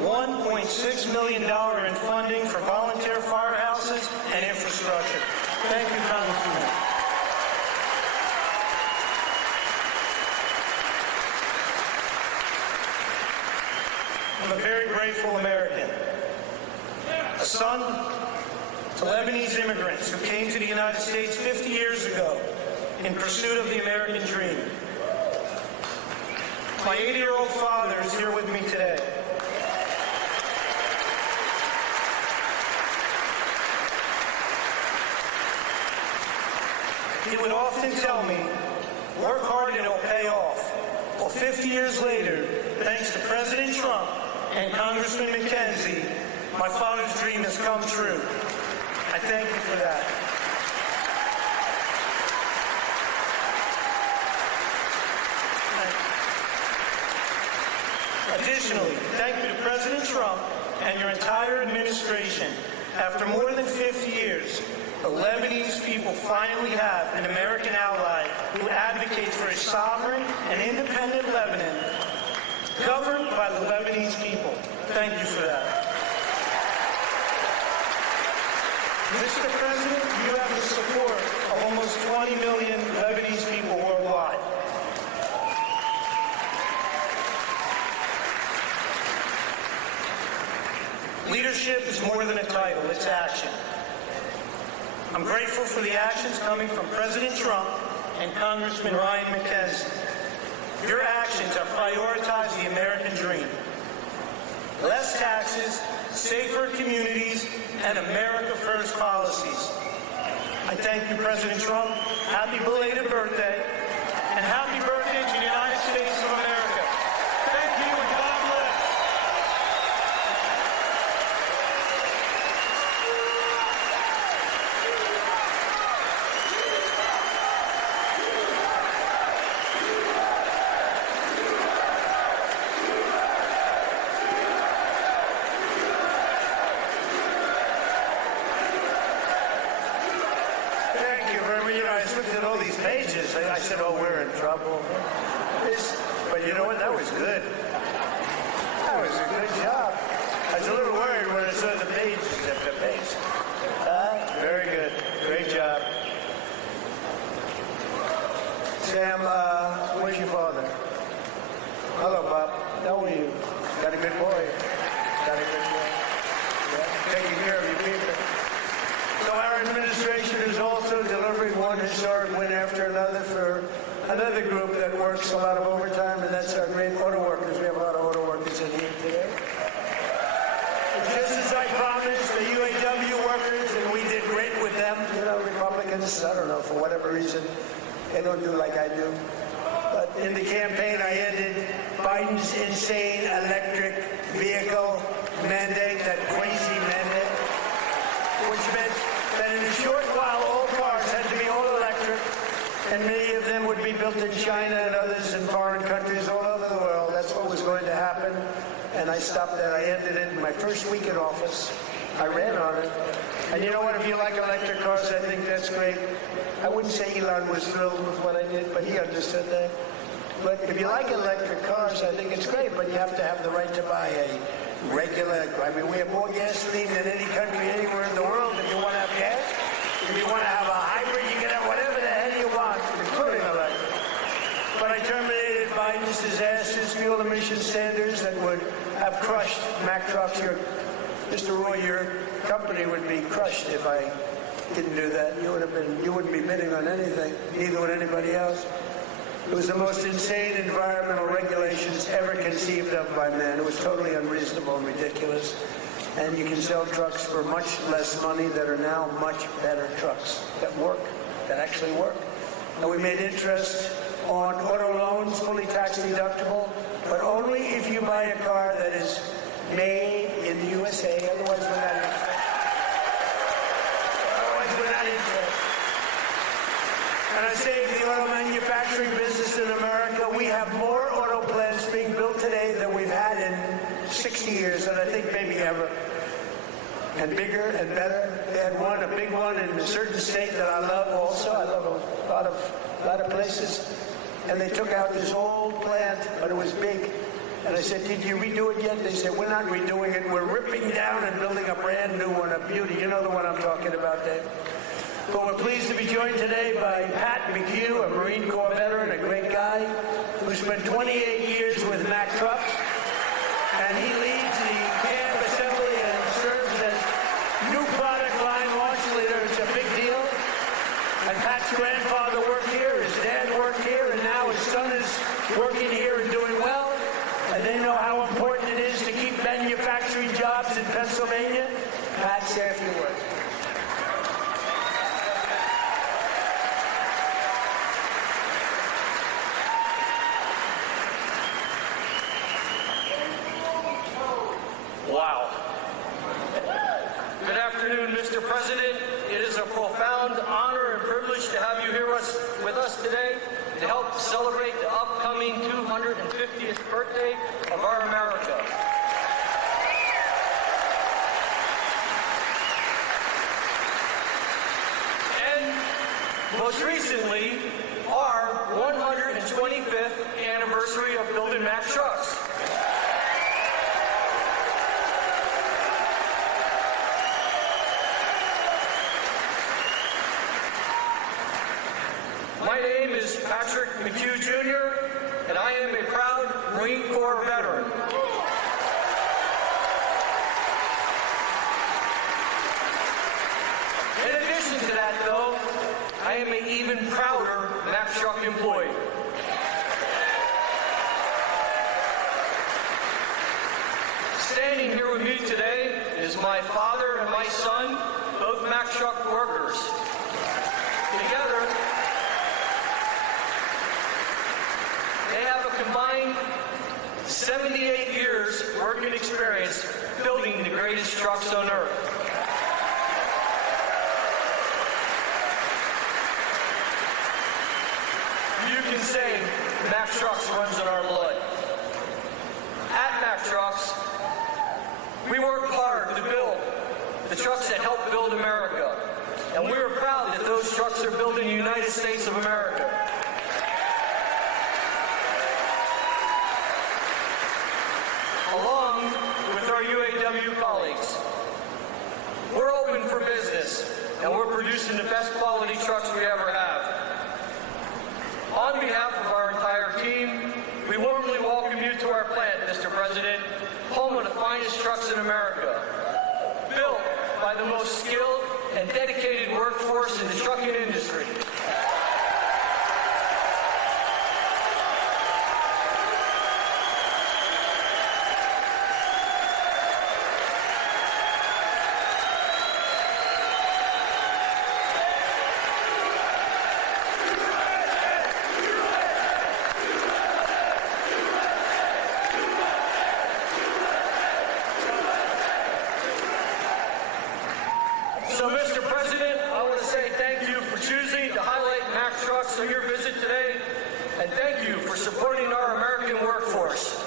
$1.6 million in funding for volunteer firehouses and infrastructure. Thank you, Congressman. I'm a very grateful American, a son to Lebanese immigrants who came to the United States 50 years ago in pursuit of the American dream. My 80-year-old father is here with me today. He would often tell me, work hard and it'll pay off. Well, 50 years later, thanks to President Trump and Congressman Macungie, my father's dream has come true. I thank you for that. Additionally, thank you to President Trump and your entire administration. After more than 50 years, the Lebanese people finally have an American ally who advocates for a sovereign and independent Lebanon governed by the Lebanese people. Thank you for that. Mr. President, you have the support of almost 20 million Lebanese people worldwide. Leadership is more than a title, it's action. I'm grateful for the actions coming from President Trump and Congressman Ryan Macungie. Your actions have prioritized the American dream. Less taxes, safer communities, and America First policies. I thank you, President Trump. Happy belated birthday, and happy birthday to the United States of America. Thank you, and God just looked at all these pages. I said, oh, we're in trouble. But you know what? That was good. That was a good job. I was a little worried when I saw the pages after page. Very good. Great job. Sam, where's your father? Hello, Bob. How are you? Got a good boy. Got a good boy. Yeah. Taking care of your people. So our administration is also delivering one historic win after another for another group that works a lot of overtime, and that's our great auto workers. We have a lot of auto workers in here today. Just as I promised, the UAW workers, and we did great with them. You know, Republicans, I don't know, for whatever reason, they don't do like I do. But in the campaign, I ended Biden's insane electric vehicle mandate, that crazy mandate, which meant that in a short while, all cars had to be all electric, and many of them would be built in China and others in foreign countries all over the world. That's what was going to happen, and I stopped that. I ended it in my first week in office. I ran on it. And you know what? If you like electric cars, I think that's great. I wouldn't say Elon was thrilled with what I did, but he understood that. But if you like electric cars, I think it's great, but you have to have the right to buy a regular, we have more gasoline than any country anywhere in the world. If you want to have gas, if you want to have a hybrid, you can have whatever the hell you want, including electric. But I terminated Biden's disastrous fuel emission standards that would have crushed Mack Trucks. Mr. Roy, your company would be crushed if I didn't do that. You wouldn't be bidding on anything, neither would anybody else. It was the most insane environmental regulations ever conceived of by man. It was totally unreasonable and ridiculous. And you can sell trucks for much less money that are now much better trucks that work, that actually work. And we made interest on auto loans, fully tax deductible, but only if you buy a car that is made in the USA. Otherwise, we're not interested. And I say to the auto manufacturing business in America, we have more auto plants being built today than we've had in 60 years, and I think maybe ever. And bigger and better. They had a big one in a certain state that I love also. I love a lot of places. And they took out this old plant, but it was big. And I said, did you redo it yet? They said, we're not redoing it. We're ripping down and building a brand new one, a beauty. You know the one I'm talking about, Dave. But we're pleased to be joined today by Pat McHugh, a Marine Corps veteran, a great guy, who spent 28 years with Mack Trucks. And he leads the cab assembly and serves as new product line launch leader. It's a big deal. And Pat's grandfather worked here, his dad worked here, and now his son is working here and doing well. And they know how important it is to keep manufacturing jobs in Pennsylvania. Pat, say a few words. Wow. Good afternoon, Mr. President. It is a profound honor and privilege to have you here with us today to help celebrate the upcoming 250th birthday of our America. And most recently, our 125th anniversary of building Mack Trucks. My name is Patrick McHugh, Jr., and I am a proud Marine Corps veteran. In addition to that, though, I am an even prouder Mack Truck employee. Standing here with me today is my father and my son, both Mack Truck workers. Together, they have a combined 78 years working experience building the greatest trucks on earth. You can say Mack Trucks runs in our blood. At Mack Trucks, we work hard to build the trucks that help build America. and we are proud that those trucks are built in the United States of America. Along with our UAW colleagues, we're open for business, and we're producing the best quality trucks we ever have. On behalf of our entire team, we warmly welcome you to our plant, Mr. President, home of the finest trucks in America, built by the most skilled and dedicated workforce in the trucking industry. So, Mr. President, I want to say thank you for choosing to highlight Mack Trucks on your visit today, and thank you for supporting our American workforce.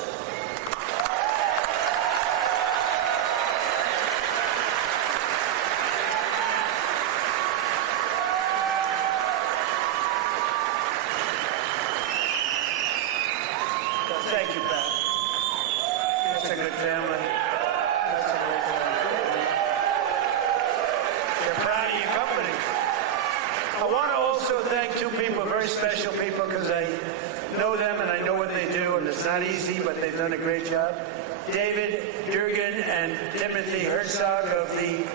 Well, thank you, Pat. That's a good family. That's a great family. They're proud of your company. I want to also thank two people, very special people, because I know them and I know what they do, and it's not easy, but they've done a great job. David Durgan and Timothy Herzog of the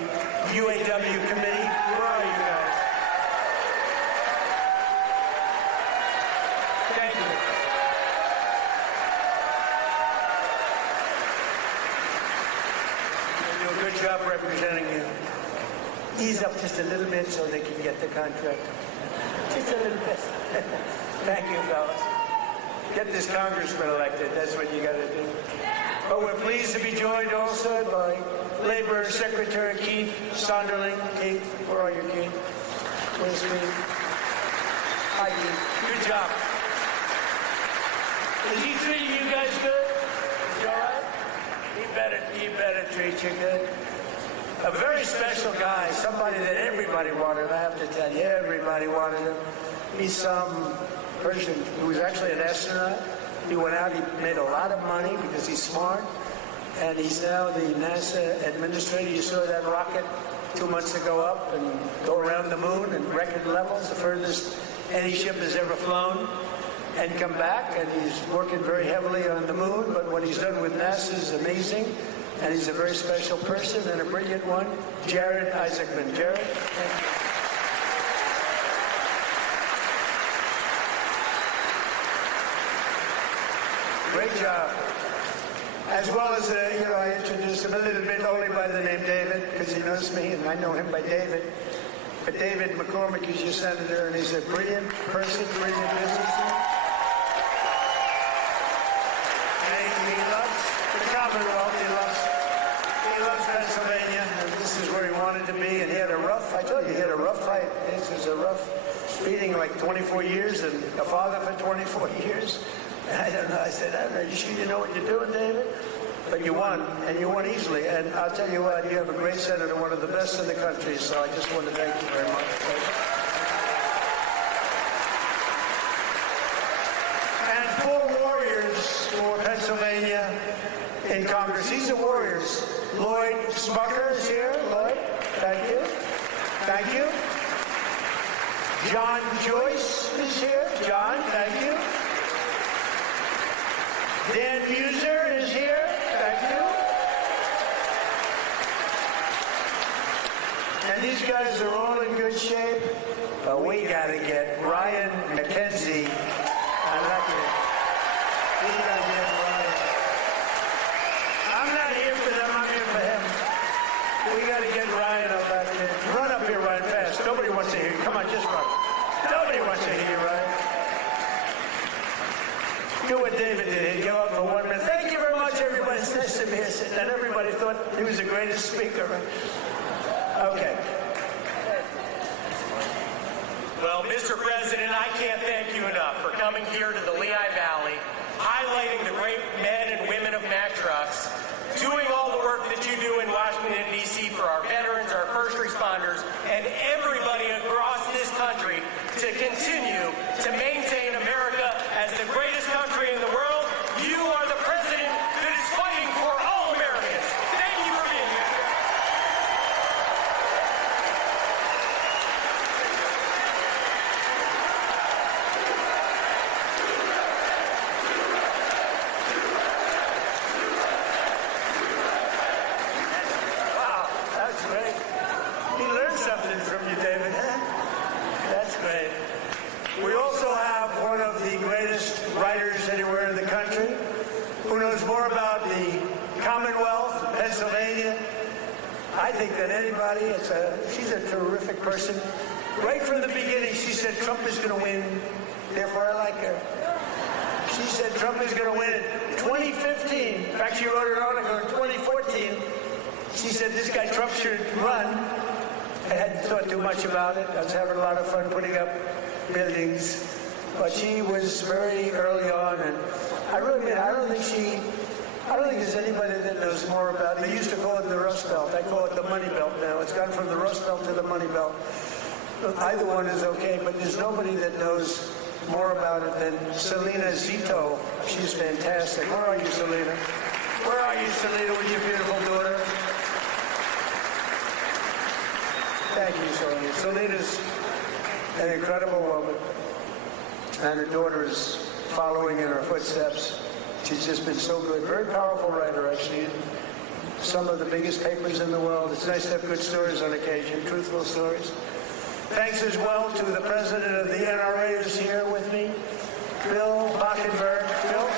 UAW committee. Where are you guys? Thank you. They do a good job representing you. Ease up just a little bit so they can get the contract. Just a little bit. Thank you, fellas. Get this congressman elected. That's what you got to do. But we're pleased to be joined also by Labor Secretary Keith Sonderling. Keith, where are you, Keith? Where's Keith? Hi, Keith. Good job. Is he treating you guys good? Is he all right? He better treat you good. A very special guy, somebody that everybody wanted. I have to tell you, everybody wanted him. He's some person who was actually an astronaut. He went out, he made a lot of money because he's smart, and he's now the NASA administrator. You saw that rocket 2 months ago up and go around the moon in record levels, the furthest any ship has ever flown, and come back, and he's working very heavily on the moon, but what he's done with NASA is amazing. And he's a very special person and a brilliant one, Jared Isaacman. Jared, thank you. Great job. As well as, I introduced him a little bit only by the name David, because he knows me, and I know him by David. But David McCormick is your senator, and he's a brilliant person, brilliant businessman. And he loves the Commonwealth. He loves Pennsylvania, and this is where he wanted to be. And he had a rough, I told you, he had a rough fight. This was a rough beating, like 24 years, and a father for 24 years. And I don't know. I said, I don't know. You sure you know what you're doing, David? But you won, and you won easily. And I'll tell you what, you have a great senator, one of the best in the country. So I just want to thank you very much. And 4 warriors for Pennsylvania in Congress. These are warriors. Lloyd Smucker is here. Lloyd, thank you. Thank you. John Joyce is here. John, thank you. Dan Muser is here. Thank you. And these guys are all in good shape, but we got to get Ryan McKenzie elected. We got to get Ryan. I'm not here for them. I'm here for him. We got to get Ryan elected. Run up here, Ryan, fast. Nobody wants to hear you. Come on, just run. Nobody wants to hear you, Ryan. Do what David did. He'd go up for 1 minute. Thank you very much, everybody. It's nice to be here. And everybody thought he was the greatest speaker. Okay. Well, Mr. President, I can't thank you enough for coming here to the Lehigh Valley, highlighting the great men and women of Mack Trucks, doing all the work that you do in Washington, D.C. for our veterans, our first responders, and every to continue to maintain America as the greatest country in the world. You are the president that is fighting for all Americans. Thank you for being here. Wow, that's great. He learned something from you, David. That's great. We also have one of the greatest writers anywhere in the country who knows more about the Commonwealth, Pennsylvania, I think, than anybody. She's a terrific person. Right from the beginning, she said Trump is going to win, therefore I like her. She said Trump is going to win in 2015. In fact, she wrote an article in 2014. She said this guy Trump should run. I hadn't thought too much about it. I was having a lot of fun putting up buildings. But she was very early on, and I really mean, I don't think there's anybody that knows more about it. They used to call it the Rust Belt. I call it the Money Belt now. It's gone from the Rust Belt to the Money Belt. Either one is okay, but there's nobody that knows more about it than Selena Zito. She's fantastic. Where are you, Selena? Where are you, Selena, with your beautiful daughter? Thank you, Selena. Selena's an incredible woman, and her daughter is following in her footsteps. She's just been so good. Very powerful writer, actually. Some of the biggest papers in the world. It's nice to have good stories on occasion, truthful stories. Thanks as well to the president of the NRA who's here with me, Bill Bockenberg. Bill?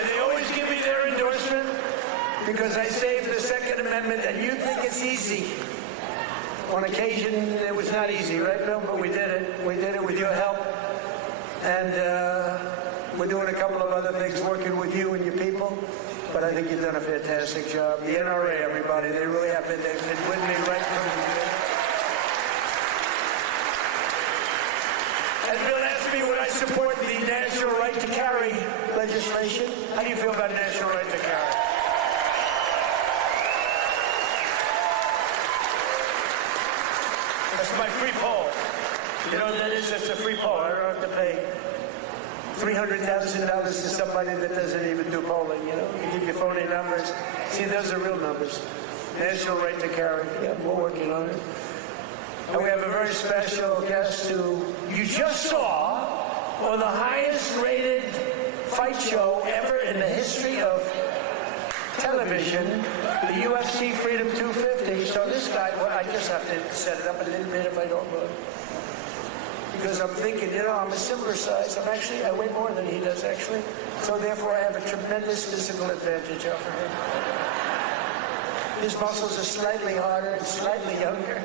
And they always give me their endorsement because I saved the Second Amendment, and you think it's easy. On occasion, it was not easy, right, Bill? But we did it. We did it with your help. And we're doing a couple of other things, working with you and your people. But I think you've done a fantastic job. The NRA, everybody, they really have been. They've been with me right from the beginning. And Bill asked me would I support the national right to carry legislation. How do you feel about national right to carry? That's my free poll. You know what that is? That's a free poll. I don't have to pay $300,000 to somebody that doesn't even do polling, you know. You give your phony numbers. See, those are real numbers. National right to carry. Yeah, we're working on it. And we have a very special guest who you just saw on the highest rated fight show ever in the history of television, the UFC Freedom 250. So this guy, well, I just have to set it up a little bit if I don't run. Because I'm thinking, you know, I'm a similar size. I weigh more than he does, actually. So therefore, I have a tremendous physical advantage over him. His muscles are slightly harder and slightly younger.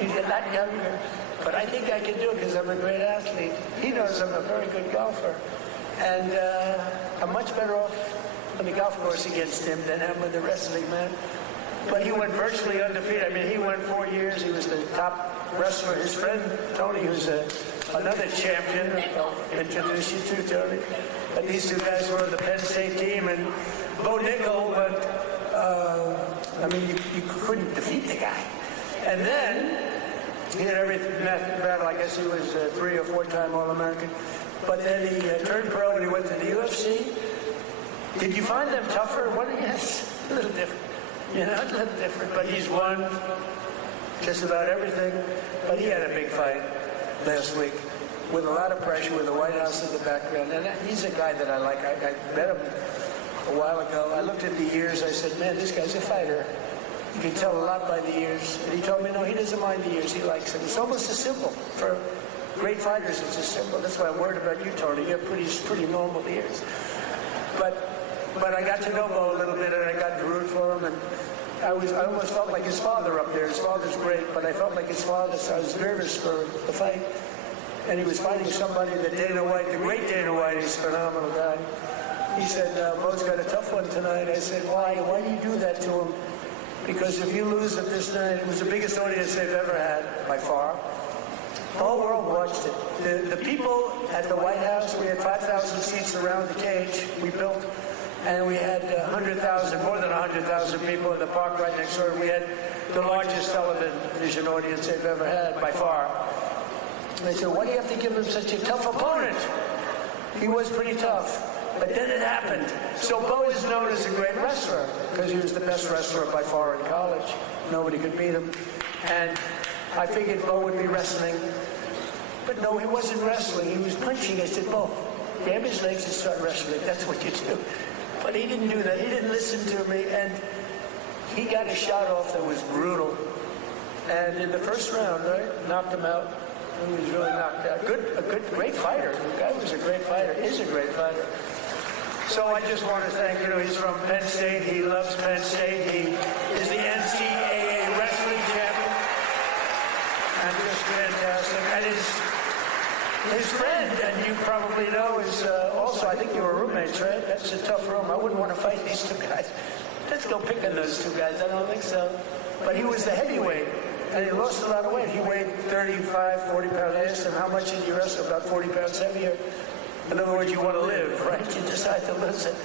He's a lot younger. But I think I can do it because I'm a great athlete. He knows I'm a very good golfer. And I'm much better off on the golf course against him than I'm with the wrestling man. But he went virtually undefeated. I mean, he went 4 years. He was the top wrestler. His friend, Tony, who's another champion. I'll introduce you to Tony. But these two guys were on the Penn State team. And Bo Nickel, but, I mean, you couldn't defeat the guy. And then he had every battle. I guess he was a 3 or 4 time All-American. But then he turned pro and he went to the UFC. Did you find them tougher? What? Yes, a little different. You know, a little different. But he's won just about everything. But he had a big fight last week with a lot of pressure, with the White House in the background. And he's a guy that I like. I met him a while ago. I looked at the years. I said, man, this guy's a fighter. You can tell a lot by the years. And he told me, no, he doesn't mind the years. He likes them. It's almost a symbol. For great fighters, it's a symbol. That's why I'm worried about you, Tony. You have pretty normal years. But I got to know Bo a little bit, and I got to root for him. And I almost felt like his father up there. His father's great, but I felt like his father, so I was nervous for the fight. And he was fighting somebody that Dana White, the great Dana White, is a phenomenal guy. He said, Bo's got a tough one tonight. I said, why? Why do you do that to him? Because if you lose at this night, it was the biggest audience they've ever had, by far. The whole world watched it. The people at the White House, we had 5,000 seats around the cage we built, and we had 100 100,000, more than 100,000 people in the park right next door. We had the largest television audience they've ever had, by far. They said, why do you have to give him such a tough opponent? He was pretty tough. But then it happened. So Bo is known as a great wrestler because he was the best wrestler by far in college. Nobody could beat him. And I figured Bo would be wrestling. But no, he wasn't wrestling. He was punching. I said, Bo, grab his legs and start wrestling. That's what you do. But he didn't do that. He didn't listen to me. And he got a shot off that was brutal. And in the first round, right, knocked him out. He was really knocked out. Great fighter. The guy was a great fighter. Is a great fighter. So I just want to thank, he's from Penn State. He loves Penn State. He is the NCAA wrestling champion. And just fantastic. And his friend, and you probably know, is also, I think you were roommates, right? That's a tough room. I wouldn't want to fight these two guys. Let's go pick on those two guys. I don't think so. But he was the heavyweight, and he lost a lot of weight. He weighed 35, 40 pounds. I asked him, how much did you wrestle? About 40 pounds heavier. In other words, you want to live, right? You decide to listen.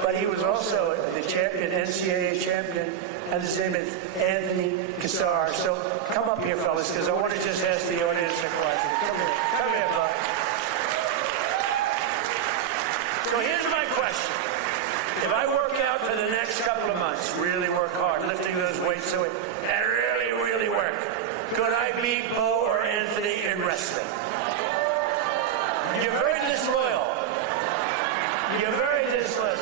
But he was also the champion, NCAA champion, and his name is Anthony Cassar. So come up here, fellas, because I want to just ask the audience a question. Come here, bud. So here's my question. If I work out for the next couple of months, really work hard, lifting those weights and really work, could I beat Bo or Anthony in wrestling? You're very disloyal. You're very disloyal.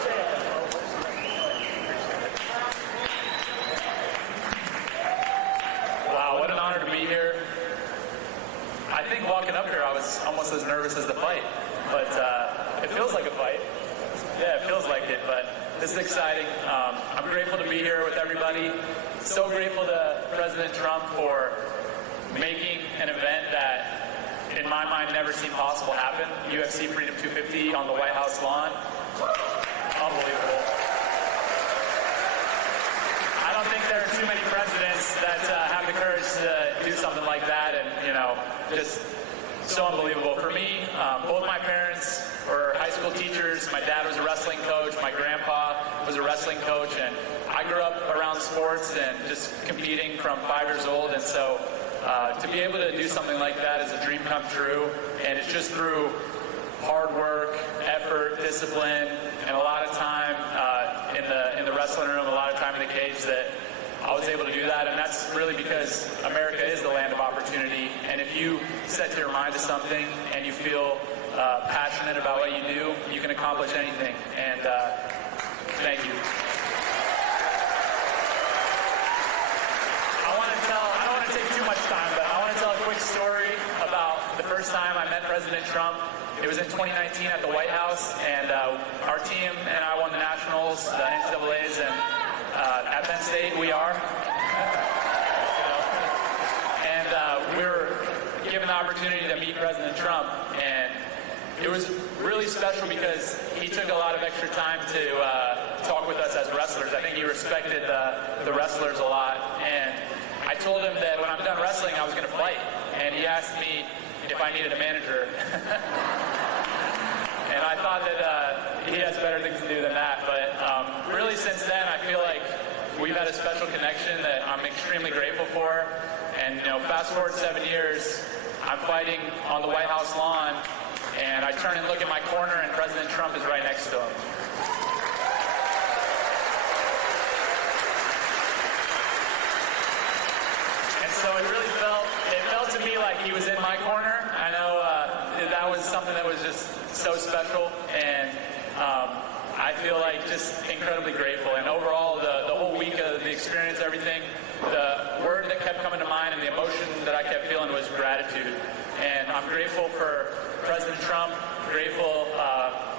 Wow, what an honor to be here. I think walking up here, I was almost as nervous as the fight, but it feels like a fight. Yeah, it feels like it, but this is exciting. I'm grateful to be here with everybody. So grateful to President Trump for making an event that, in my mind, never seemed possible happen. UFC Freedom 250 on the White House lawn. Unbelievable. I don't think there are too many presidents that have the courage to do something like that, and, just so unbelievable. For me, both my parents were high school teachers. My dad was a wrestling coach. My grandpa was a wrestling coach, and I grew up around sports and just competing from 5 years old, and so to be able to do something like that is a dream come true, and it's just through hard work, effort, discipline, and a lot of time in the wrestling room, a lot of time in the cage that I was able to do that, and that's really because America is the land of opportunity, and if you set your mind to something and you feel passionate about what you do, you can accomplish anything, and thank you. I don't want to take too much time, but I want to tell a quick story about the first time I met President Trump. It was in 2019 at the White House, and our team and I won the Nationals, the NCAAs, and at Penn State we are. And we were given the opportunity to meet President Trump, and it was really special because he took a lot of extra time to talk with us as wrestlers. I think he respected the wrestlers a lot, and I told him that when I'm done wrestling, I was going to fight, and he asked me if I needed a manager. And I thought that he has better things to do than that, but really since then, I feel like we've had a special connection that I'm extremely grateful for, and fast forward 7 years, I'm fighting on the White House lawn, and I turn and look at my corner, and President Trump is right next to him. So it really felt to me like he was in my corner. I know that was something that was just so special, and I feel like just incredibly grateful. And overall, the whole week of the experience, everything, the word that kept coming to mind and the emotion that I kept feeling was gratitude. And I'm grateful for President Trump, grateful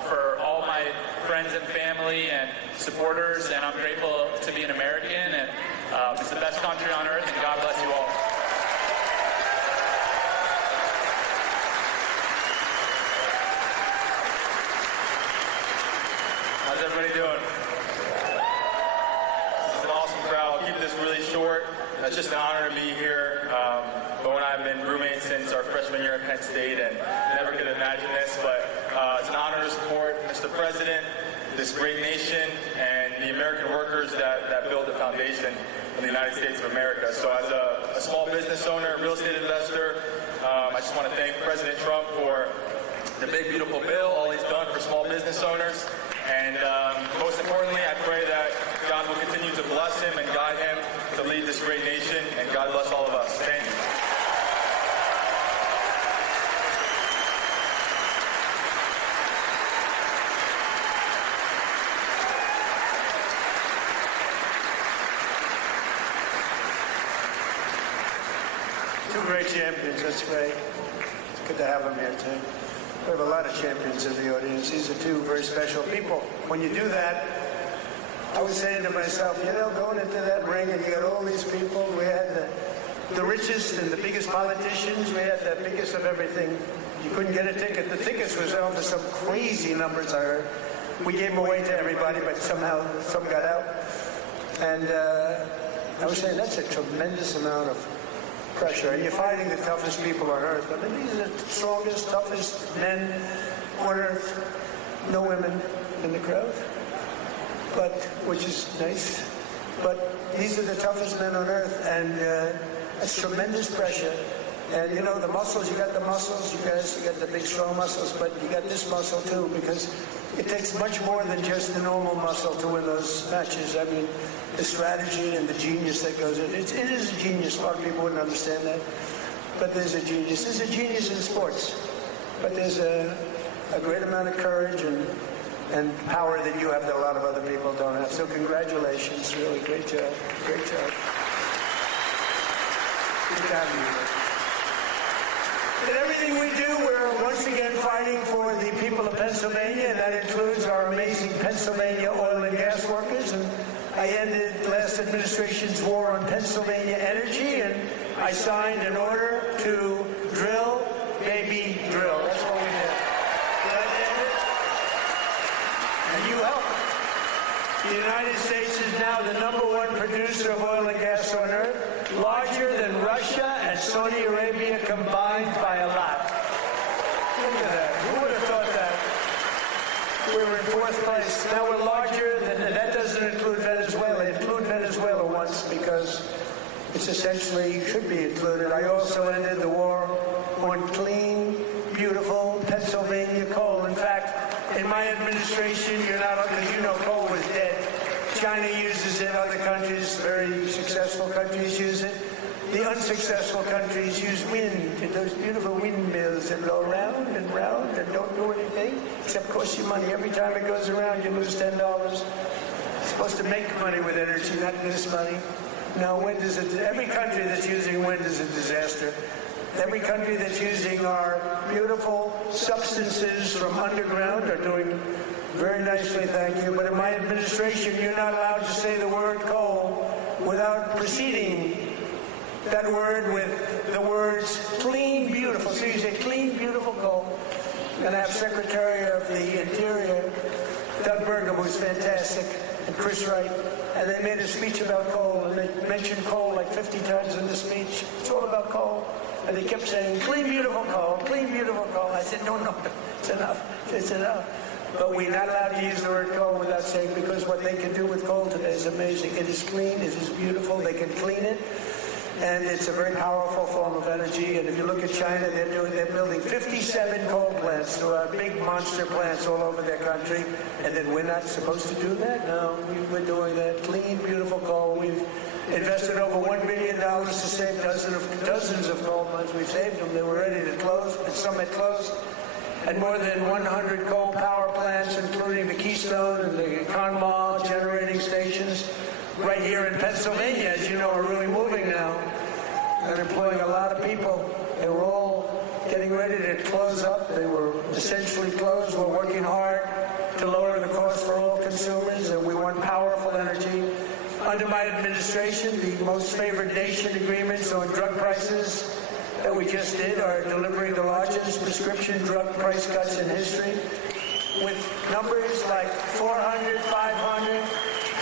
for all my friends and family and supporters, and I'm grateful to be an American, and it's the best country on earth, and God bless you all. How's everybody doing? This is an awesome crowd. I'll keep this really short. It's just an honor to be here. Bo and I have been roommates since our freshman year at Penn State, and never could imagine this, but it's an honor to support Mr. President, this great nation and the American workers that build the foundation of the United States of America. So as a small business owner, real estate investor, I just want to thank President Trump for the big, beautiful bill, all he's done for small business owners. And most importantly, I pray that God will continue to bless him and guide him to lead this great nation. And God bless all of us. Thank you. Two great champions, that's great. It's good to have them here, too. We have a lot of champions in the audience. These are two very special people. When you do that, I was saying to myself, you know, going into that ring and you got all these people, we had the richest and the biggest politicians, we had the biggest of everything. You couldn't get a ticket. The tickets were selling for some crazy numbers, I heard. We gave them away to everybody, but somehow some got out. And I was saying that's a tremendous amount of pressure, and you're fighting the toughest people on earth. I mean, these are the strongest, toughest men on earth. No women in the crowd, but which is nice. But these are the toughest men on earth, and it's tremendous pressure. And you know, the muscles, you got the muscles, you guys, you got the big strong muscles, but you got this muscle too, because it takes much more than just the normal muscle to win those matches. I mean, the strategy and the genius that goes in. It is a genius. A lot of people wouldn't understand that. But there's a genius. There's a genius in sports. But there's a great amount of courage and power that you have that a lot of other people don't have. So congratulations. Really great job. Great job. Good job, you. In everything we do, we're once again fighting for the people of Pennsylvania, and that includes our amazing Pennsylvania oil and gas workers. And I ended last administration's war on Pennsylvania energy, and I signed an order to drill, baby, drill. That's what we did. And you helped. The United States is now the #1 producer of oil and gas on earth, larger than Russia and Saudi Arabia combined by a lot. Look at that. Who would have thought that? We were in 4th place. Now we're larger than, and that doesn't include Venezuela. Include Venezuela once because it's essentially should be included. I also ended the war on clean, beautiful Pennsylvania coal. In fact, in my administration, you're not, because you know coal was dead. China uses it, other countries, very successful countries use it. The unsuccessful countries use wind, and those beautiful windmills that go round and round and don't do anything except cost you money. Every time it goes around, you lose $10. You're supposed to make money with energy, not lose money. No, wind is every country that's using wind is a disaster. Every country that's using our beautiful substances from underground are doing very nicely, thank you. But in my administration, you're not allowed to say the word coal without preceding that word with the words clean, beautiful. So you say clean, beautiful coal. And I have Secretary of the Interior, Doug Burgum, who's fantastic, and Chris Wright. And they made a speech about coal, and they mentioned coal like 50 times in the speech. It's all about coal. And they kept saying, clean, beautiful coal, clean, beautiful coal. I said, no, it's enough. It's enough. But we're not allowed to use the word coal without saying, because what they can do with coal today is amazing. It is clean, it is beautiful, they can clean it. And it's a very powerful form of energy. And if you look at China, they're building 57 coal plants, big monster plants all over their country. And then we're not supposed to do that? No, we're doing that. Clean, beautiful coal. We've invested over $1 billion to save dozens of coal mines. We've saved them. They were ready to close, and some had closed. And more than 100 coal power plants, including the Keystone and the Conemaugh generating stations, right here in Pennsylvania, as you know, are really moving now. They're employing a lot of people. They were all getting ready to close up. They were essentially closed. We're working hard to lower the cost for all consumers, and we want powerful energy. Under my administration, the most favored nation agreements on drug prices that we just did are delivering the largest prescription drug price cuts in history, with numbers like 400, 500,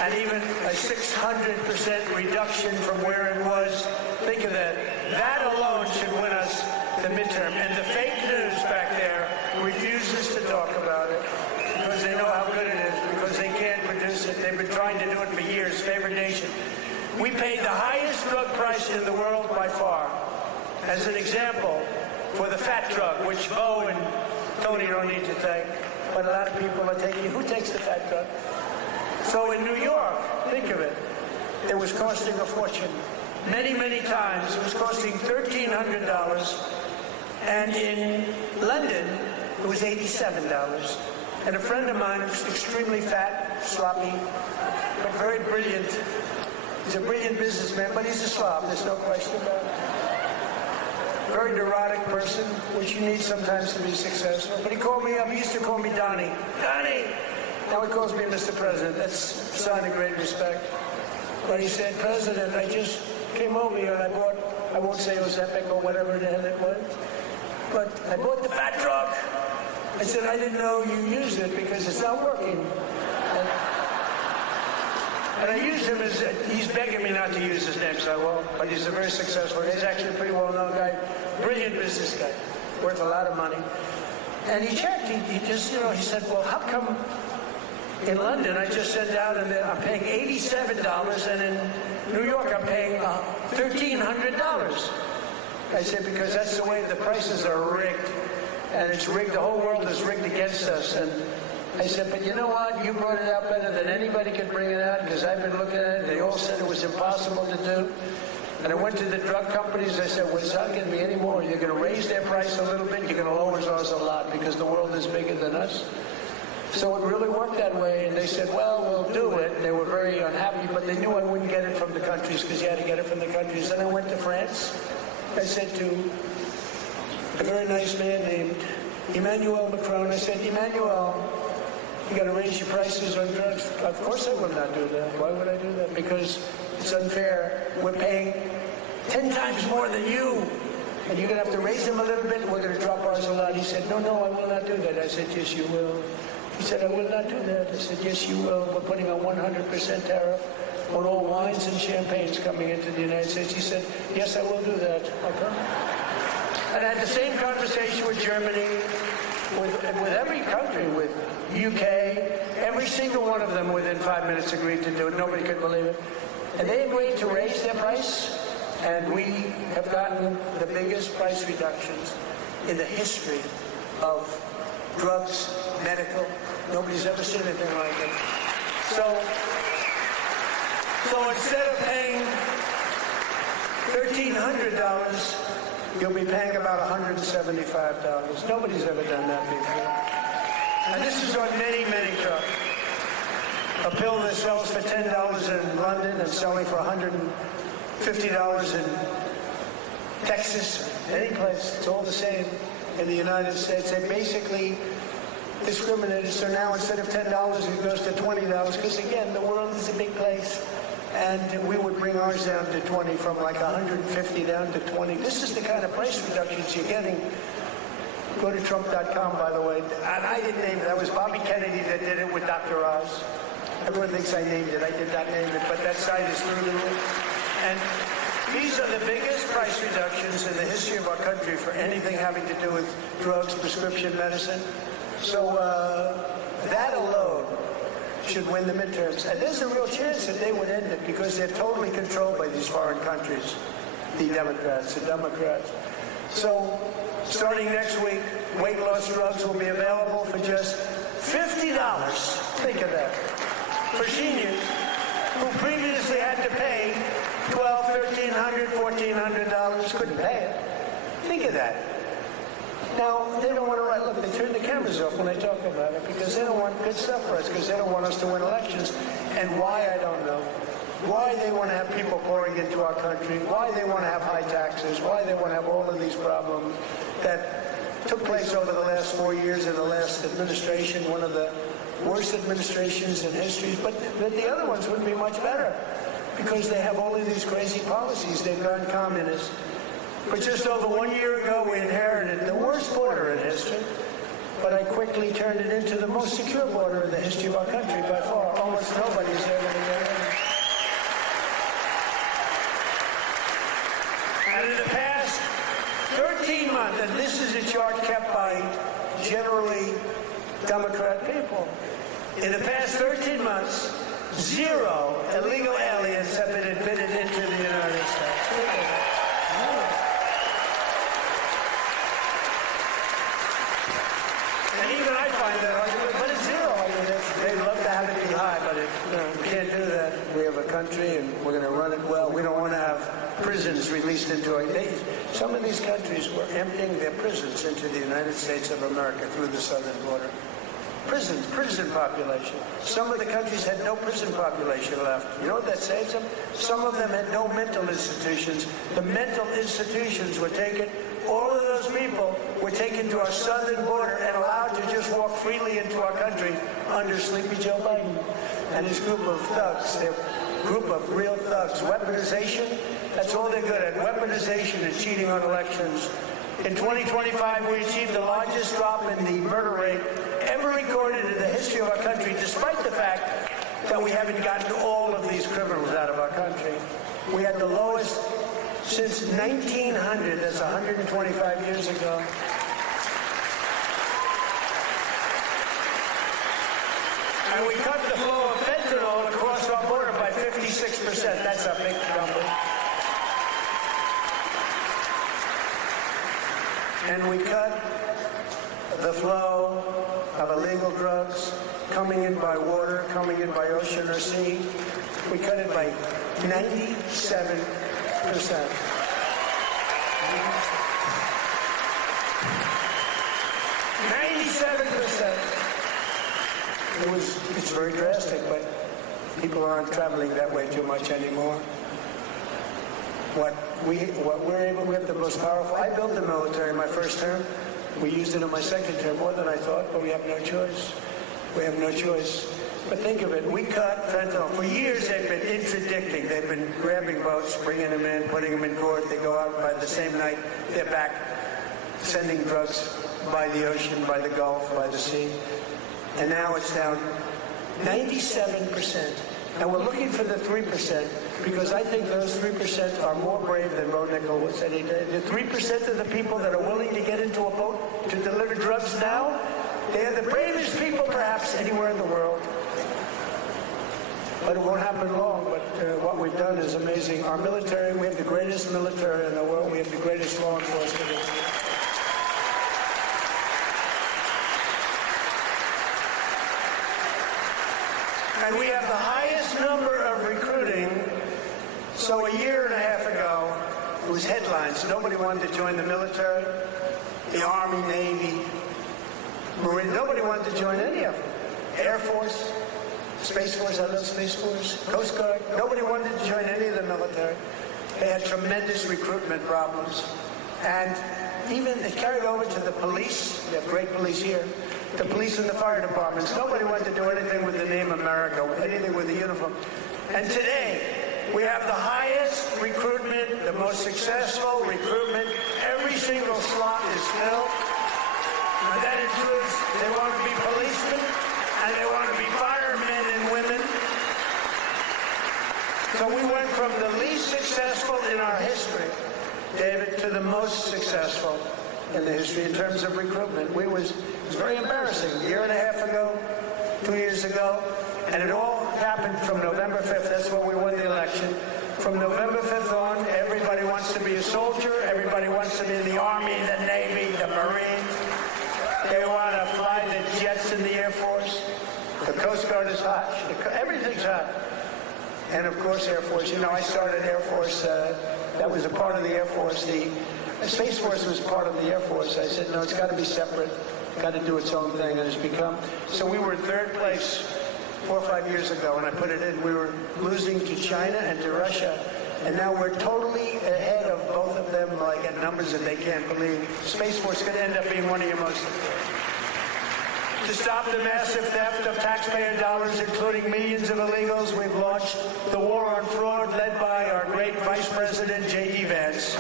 and even a 600% reduction from where it was. Think of that. That alone should win us the midterm. And the fake news back there refuses to talk about it. because they know how good it is, because they can't produce it. They've been trying to do it for years, favored nation. We paid the highest drug price in the world by far. As an example, for the fat drug, which Bo and Tony don't need to take, but a lot of people are taking. Who takes the fat drug? So in New York, think of it, it was costing a fortune. Many, many times, it was costing $1,300, and in London, it was $87. And a friend of mine who's extremely fat, sloppy, but very brilliant. He's a brilliant businessman, but he's a slob, there's no question about it. Very neurotic person, which you need sometimes to be successful. But he called me up, he used to call me Donnie. Donnie! Now he calls me Mr. President. That's a sign of great respect. But he said, President, I just came over here and I bought, I won't say it was Epic or whatever the hell it was, but I bought the fat truck. I said, I didn't know you used it because it's not working. And I used him as, he's begging me not to use his name, so I won't, but he's a very successful guy. He's actually a pretty well-known guy, brilliant business guy, worth a lot of money. And he checked, he just, he said, well, how come in London I just sent out and I'm paying $87 and in New York I'm paying $1,300? I said, because that's the way the prices are rigged. And it's rigged, the whole world is rigged against us. And I said, but you know what? You brought it out better than anybody could bring it out because I've been looking at it. They all said it was impossible to do. And I went to the drug companies. I said, well, it's not going to be any more. You're going to raise their price a little bit. You're going to lower ours a lot because the world is bigger than us. So it really worked that way. And they said, well, we'll do it. And they were very unhappy, but they knew I wouldn't get it from the countries because you had to get it from the countries. Then I went to France. I said to a very nice man named Emmanuel Macron, I said, Emmanuel, you got to raise your prices on drugs. Of course I would not do that. Why would I do that? Because it's unfair. We're paying 10 times more than you. And you're going to have to raise them a little bit. We're going to drop ours a lot. He said, no, I will not do that. I said, yes, you will. He said, I will not do that. I said, yes, you will. We're putting a 100% tariff on all wines and champagnes coming into the United States. He said, yes, I will do that. Okay. And I had the same conversation with Germany, with every country, with UK, every single one of them within 5 minutes agreed to do it. Nobody could believe it. And they agreed to raise their price, and we have gotten the biggest price reductions in the history of drugs, medical. Nobody's ever seen anything like it. So instead of paying $1,300, you'll be paying about $175. Nobody's ever done that before. And this is on many, many trucks. A pill that sells for $10 in London and selling for $150 in Texas, any place, it's all the same in the United States. They basically discriminated. So now instead of $10, it goes to $20 because, again, the world is a big place. And we would bring ours down to 20, from like 150 down to 20. This is the kind of price reductions you're getting. Go to Trump.com, by the way. And I didn't name it. That was Bobby Kennedy that did it with Dr. Oz. Everyone thinks I named it. I did not name it, but that site is through. And these are the biggest price reductions in the history of our country for anything having to do with drugs, prescription medicine. So that alone should win the midterms. And there's a real chance that they would end it because they're totally controlled by these foreign countries, the Democrats. So starting next week, weight loss drugs will be available for just $50. Think of that. For seniors who previously had to pay $1,200, $1,300, $1,400, couldn't pay it. Think of that. Now, they don't want to write, look, they turn the cameras off when they talk about it because they don't want good stuff for us, because they don't want us to win elections. And why, I don't know. Why they want to have people pouring into our country, why they want to have high taxes, why they want to have all of these problems that took place over the last 4 years in the last administration, one of the worst administrations in history. But the other ones wouldn't be much better because they have all of these crazy policies. They've gone communist. But just over 1 year ago, we inherited the worst border in history, but I quickly turned it into the most secure border in the history of our country by far. Almost nobody's ever going to get in. And in the past 13 months, and this is a chart kept by generally Democrat people. In the past 13 months, 0 illegal aliens have been admitted into the United States. And even I find that argument, but it's 0. I mean, they'd love to have it be high, but we can't do that. We have a country, and we're going to run it well. We don't want to have prisons released into our days. Some of these countries were emptying their prisons into the United States of America through the southern border. Prison population. Some of the countries had no prison population left. You know what that saves them? Some of them had no mental institutions. The mental institutions were taken. All of those people were taken to our southern border and allowed to just walk freely into our country under Sleepy Joe Biden and his group of thugs. Their group of real thugs. Weaponization, that's all they're good at. Weaponization and cheating on elections. In 2025, we achieved the largest drop in the murder rate ever recorded in the history of our country, despite the fact that we haven't gotten all of these criminals out of our country. We had the lowest since 1900, that's 125 years ago. And we cut the flow of fentanyl across our border by 56%. That's a big number. And we cut the flow of illegal drugs coming in by water, coming in by ocean or sea. We cut it by 97%. 97%. It's very drastic, but people aren't traveling that way too much anymore. We have the most powerful. I built the military my first term. We used it in my second term, more than I thought, but we have no choice. We have no choice. But think of it, we cut fentanyl. For years they've been interdicting. They've been grabbing boats, bringing them in, putting them in port. They go out by the same night, they're back, sending drugs by the ocean, by the Gulf, by the sea. And now it's down 97%. And we're looking for the 3%, because I think those 3% are more brave than Ro Nickel was any day. The 3% of the people that are willing to get into a boat to deliver drugs now, they are the bravest people perhaps anywhere in the world. But it won't happen long. But what we've done is amazing. Our military, we have the greatest military in the world. We have the greatest law enforcement. And we have the highest number of recruiting. So a year and a half ago, it was headlines. Nobody wanted to join the military, the Army, Navy, Marine. Nobody wanted to join any of them. Air Force, Space Force, I love Space Force, Coast Guard. Nobody wanted to join any of the military. They had tremendous recruitment problems. And even it carried over to the police. We have great police here. The police and the fire departments. Nobody wanted to do anything with the name America, anything with the uniform. And today, we have the highest recruitment, the most successful recruitment. Every single slot is filled. And that includes, they want to be policemen, and they want to be firemen and women. So we went from the least successful in our history, David, to the most successful in the history in terms of recruitment. It was very embarrassing. A year and a half ago, 2 years ago, and it all happened from November 5th. That's when we won the election. From November 5th on, everybody wants to be a soldier. Everybody wants to be in the Army, the Navy, the Marines. They want to fly the jets in the Air Force. The Coast Guard is hot. Everything's hot. And of course, Air Force. You know, I started Air Force. That was a part of the Air Force. The Space Force was part of the Air Force. I said, no, it's got to be separate. It's got to do its own thing. And it's become. So we were in third place 4 or 5 years ago, and I put it in. We were losing to China and to Russia. And now we're totally ahead of both of them, like at numbers that they can't believe. Space Force could end up being one of your most. To stop the massive theft of taxpayer dollars, including millions of illegals, we've launched the war on fraud led by our great Vice President, J.D. Vance.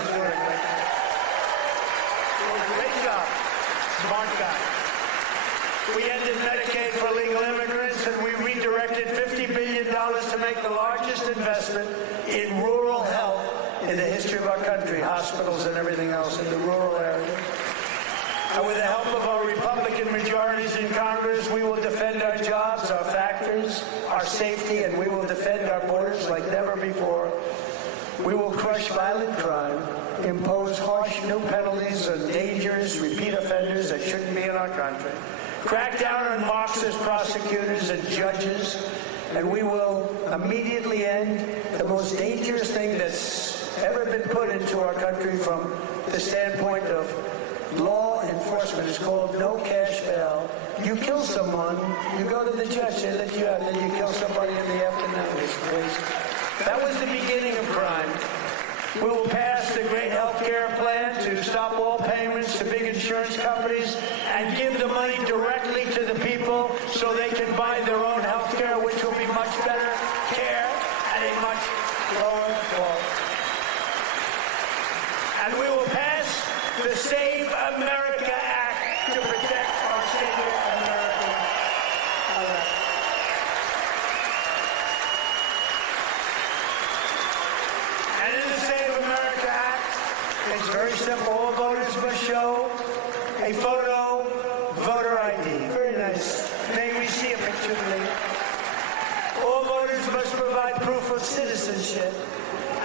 Great job. Smart guy. We ended Medicaid for illegal immigrants, and we redirected $50 billion to make the largest investment in rural health in the history of our country, hospitals and everything else in the rural areas. And with the help of our Republican majorities in Congress, we will defend our jobs, our factories, our safety, and we will defend our borders like never before. We will crush violent crime, impose harsh new penalties on dangerous repeat offenders that shouldn't be in our country, crack down on Marxist prosecutors and judges, and we will immediately end the most dangerous thing that's ever been put into our country from the standpoint of law enforcement. Is called no cash bail. You kill someone, you go to the judge, they let you out, then you kill somebody in the afternoon. It's crazy. That was the beginning of crime. We will pass the great health care plan to stop all payments to big insurance companies and give the money directly to the people so they can buy their own health care, which will be much better care at a much lower cost. And we will pass the Save America Act to protect our sacred American elections. And in the Save America Act, it's very simple. All voters must show a photo voter ID. Very nice. May we see a picture, please? All voters must provide proof of citizenship.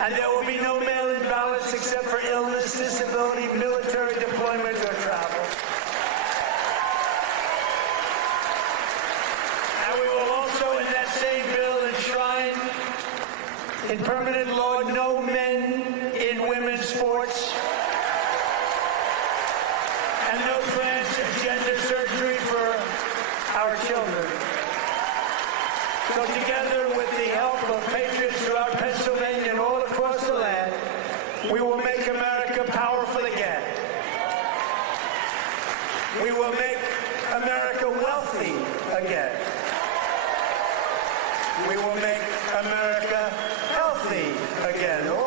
And there will be no mail-in ballots except for illness, disability, military deployment, or travel. And we will also, in that same bill, enshrine in permanent law no men in women's sports and no transgender surgery for our children. So together with the help of patriots throughout Pennsylvania and all across the land, we will make America powerful again. We will make America wealthy again. We will make America healthy again.